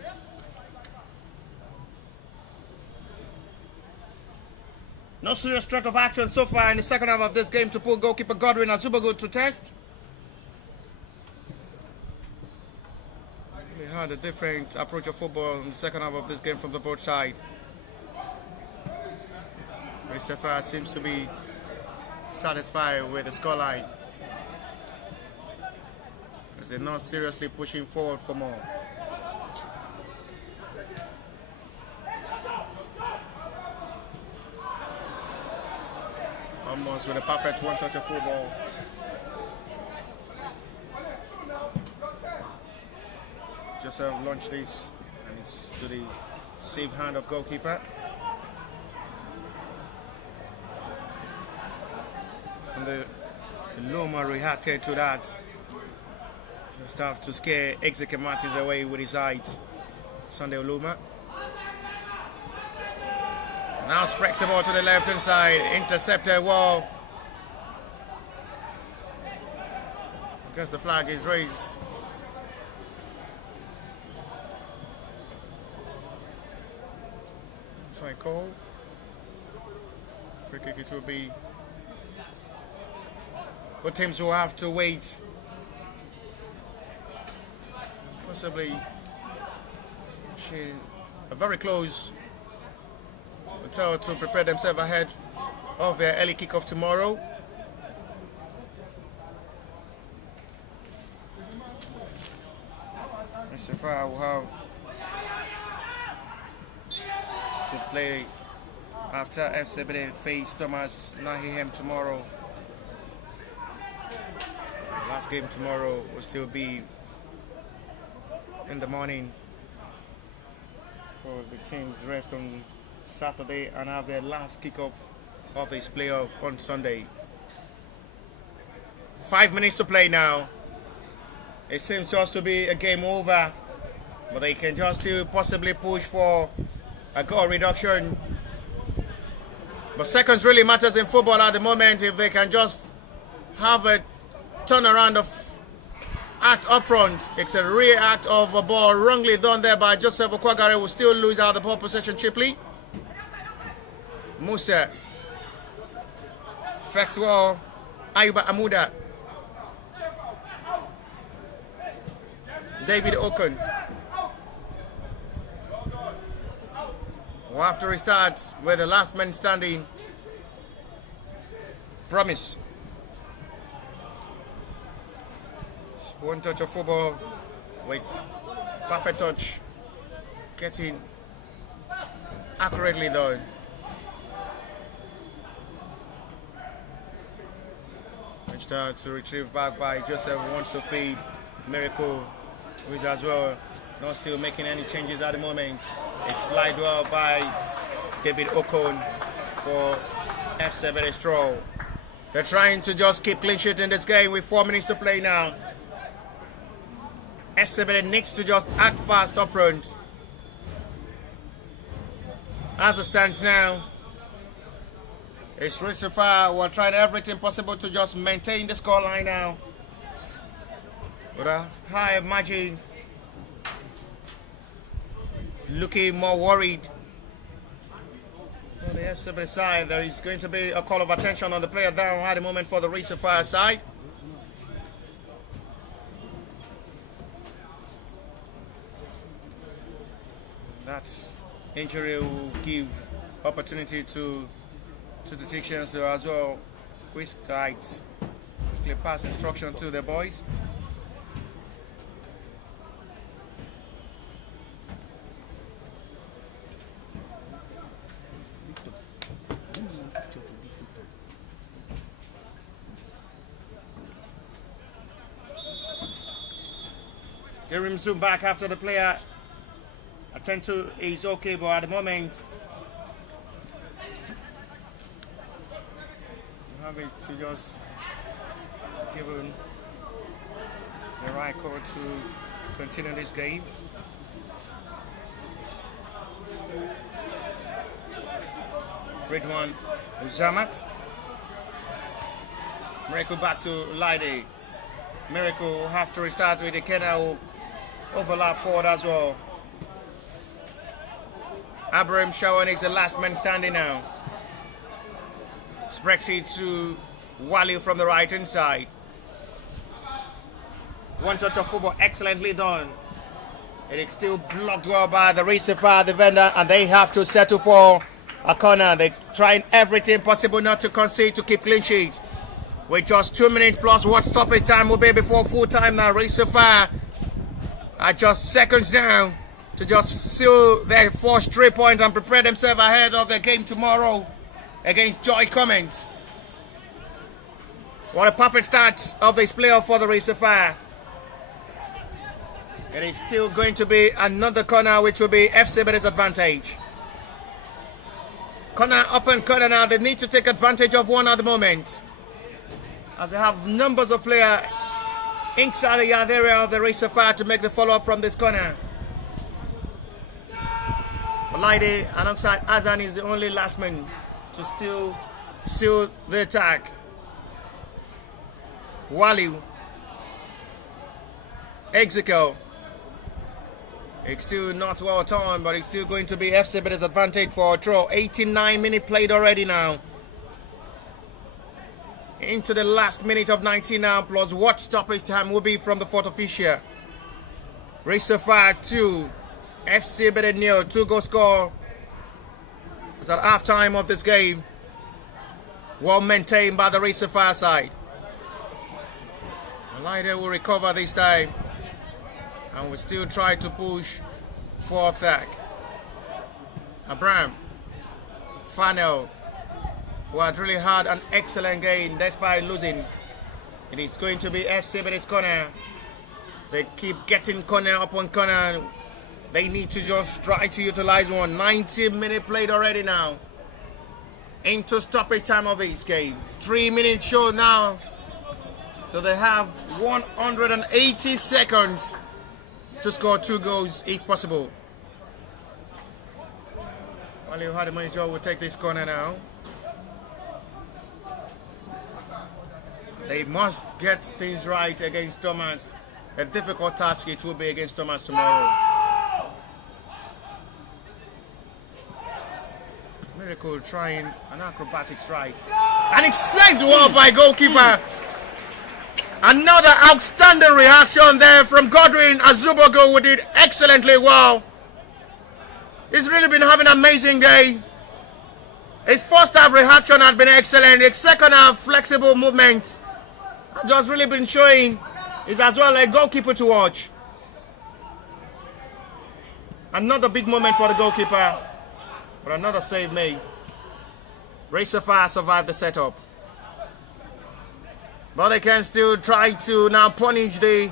No serious threat of action so far in the second half of this game to put goalkeeper Godwin Azubago to test. We had a different approach of football in the second half of this game from the both sides. Racer Fire seems to be satisfied with the scoreline because they're not seriously pushing forward for more. Almost with a perfect one touch of football. Just launched this and it's to the safe hand of goalkeeper. And the Loma reacted to that. Just have to scare Exeke Martins away with his height. Sunday Loma. Now spreads the ball to the left hand side. Intercepted well. I guess the flag is raised. Try call. Free kick it will be. But teams will have to wait. Possibly a very close hotel to prepare themselves ahead of their early kickoff tomorrow. Sapphire will have to play after FCB face Thomas 9 AM tomorrow. Last game tomorrow will still be in the morning for the team's rest on Saturday and have their last kickoff of this playoff on Sunday. 5 minutes to play now. It seems just to be a game over But they can just still possibly push for a goal reduction. But seconds really matters in football at the moment. If they can just have a turnaround of act up front, it's a rear act of a ball wrongly done there by Joseph Okwagare, will still lose out the ball possession cheaply. Musa, Fexwell, Ayuba Amuda, David Okun. We'll have to restart with the last man standing. Promise. One touch of football with perfect touch, getting accurately done. Reached out to retrieve back by Joseph, wants to feed Miracle, which as well not still making any changes at the moment. It's slide well by David Okon for FC Ebedei Straw. They're trying to just keep clean sheet in this game with 4 minutes to play now. FC Ebedei needs to just act fast up front. As it stands now, it's Sapphire. We're trying everything possible to just maintain the scoreline now. With a high margin. Looking more worried. On the FC Ebedei side, there is going to be a call of attention on the player down at the moment for the Sapphire side. That injury will give opportunity to the technicians to as well quick guides, quickly pass instruction to the boys. Jeremy zoom back after the player attend to is okay, but at the moment you have it to just give him the right call to continue this game. Ridwan Uzamat. Miracle back to Lide. Miracle will have to restart with the Kena overlap forward as well. Abraham Shawan is the last man standing now. Spreads it to Wally from the right hand side. One touch of football excellently done. It is still blocked well by the Sapphire defender, and they have to settle for a corner. They're trying everything possible not to concede, to keep clean sheets. With just 2 minutes plus what stoppage time will be before full time now. Sapphire are just seconds now to just seal their 4 straight points and prepare themselves ahead of the game tomorrow against Joy Cummings. What a perfect start of this playoff for the Sapphire. It is still going to be another corner, which will be FC Ebedei's advantage. Corner up and corner now. They need to take advantage of one at the moment, as they have numbers of players inside the yard area of the Sapphire to make the follow-up from this corner. Lide alongside Azan is the only last man to still seal the attack. Wally, Ezekiel. It's still not well torn, but it's still going to be FC Ebedei's advantage for a throw. 89 minutes played already now. Into the last minute of 90 now, plus what stoppage time will be from the fourth official. Sapphire 2, FC Ebedei 0, 2-goal score at half time of this game. Well maintained by the Sapphire side. Lide will recover this time and will still try to push for attack. Abraham, Fanel, who had really had an excellent game despite losing. It is going to be FC Ebedei's corner. They keep getting corner upon corner. They need to just try to utilize one. 90 minutes played already now. Into stoppage time of this game. 3 minutes show now. So they have 180 seconds to score 2 goals if possible. Wale Hadimanijo will take this corner now. They must get things right against Thomas. A difficult task it will be against Thomas tomorrow. Miracle trying an acrobatic strike. And it's saved well by goalkeeper. Another outstanding reaction there from Godwin Azubogo, who did excellently well. He's really been having an amazing day. His first half reaction had been excellent. His second half flexible movements have just really been showing. He's as well a goalkeeper to watch. Another big moment for the goalkeeper. But another save made. Sapphire survived the setup. But they can still try to now punish the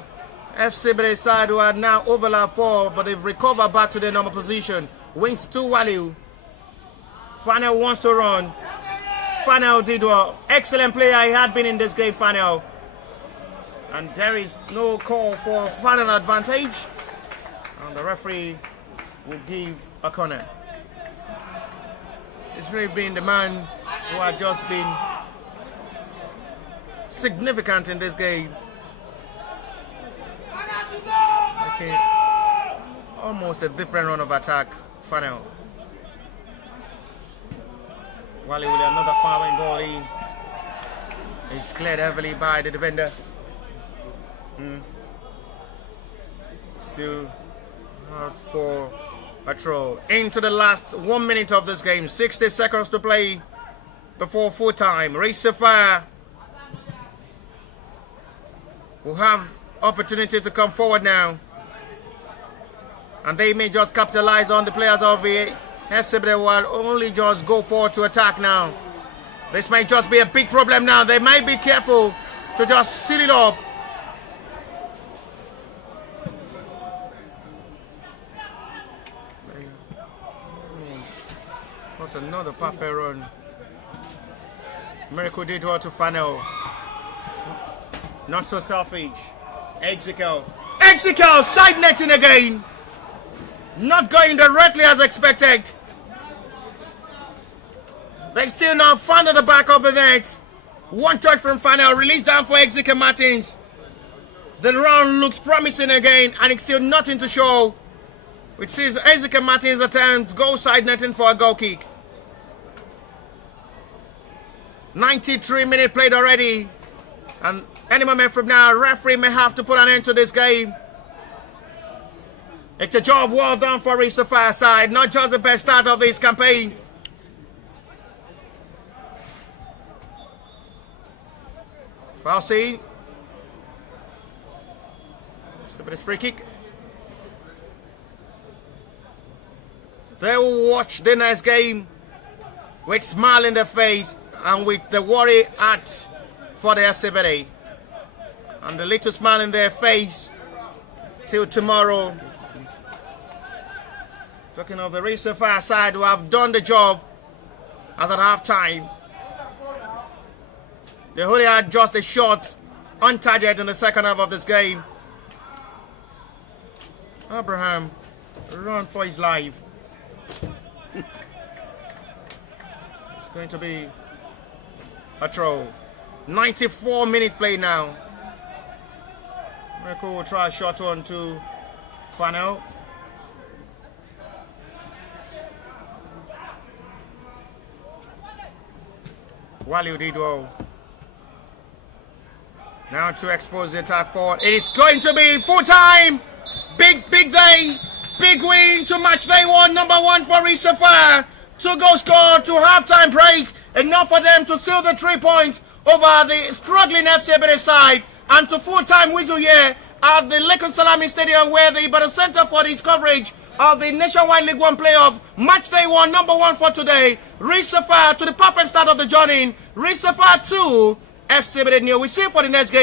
Ebedei side, who are now overlap 4, but they've recovered back to their normal position. Wings to Waliu. Fanel wants to run. Fanel did well. Excellent player he had been in this game, Fanel. And there is no call for final advantage. And the referee will give a corner. It's really been the man who had just been significant in this game. Okay. Almost a different run of attack. Fanel. Wally with another fouling ball. He's cleared heavily by the defender. Still out for a throw. Into the last 1 minute of this game. 60 seconds to play before full time. Sapphire will have opportunity to come forward now. And they may just capitalize on the players of the Ebedei will only just go forward to attack now. This might just be a big problem now. They might be careful to just seal it up. Not another perfect run. Miracle did well to Fanel. Not so selfish. Ezekiel side netting again. Not going directly as expected. They still now found at the back of the net. One touch from Fanel. Release down for Ezekiel Martins. The round looks promising again, and it's still nothing to show. Which sees Ezekiel Martins attempt goal side netting for a goal kick. 93 minutes played already. And any moment from now, referee may have to put an end to this game. It's a job well done for Sapphire side. Not just the best start of his campaign. Foul scene. Somebody's free kick. They will watch the next game with a smile in their face and with the worry at for the Ebedei. And the little smile in their face till tomorrow. Talking of the Sapphire side, who have done the job as at half time. They only had just a shot on target in the second half of this game. Abraham run for his life. It's going to be a throw. 94 minutes played now. Miracle will try a shot on to Fanel. Waliu did well. Now to expose the attack forward. It is going to be full time. Big day. Big win to match day 1, number 1 for Sapphire. 2 goals scored to halftime break. Enough for them to seal the 3 points over the struggling Ebedei side. And to full-time whistle here at the Lekon Salami Stadium, where the Ibadan Center for this coverage of the Nationwide League 1 playoff. Match day 1, number 1 for today. Sapphire to the perfect start of the journey. Sapphire 2, Ebedei 0. We see you for the next game.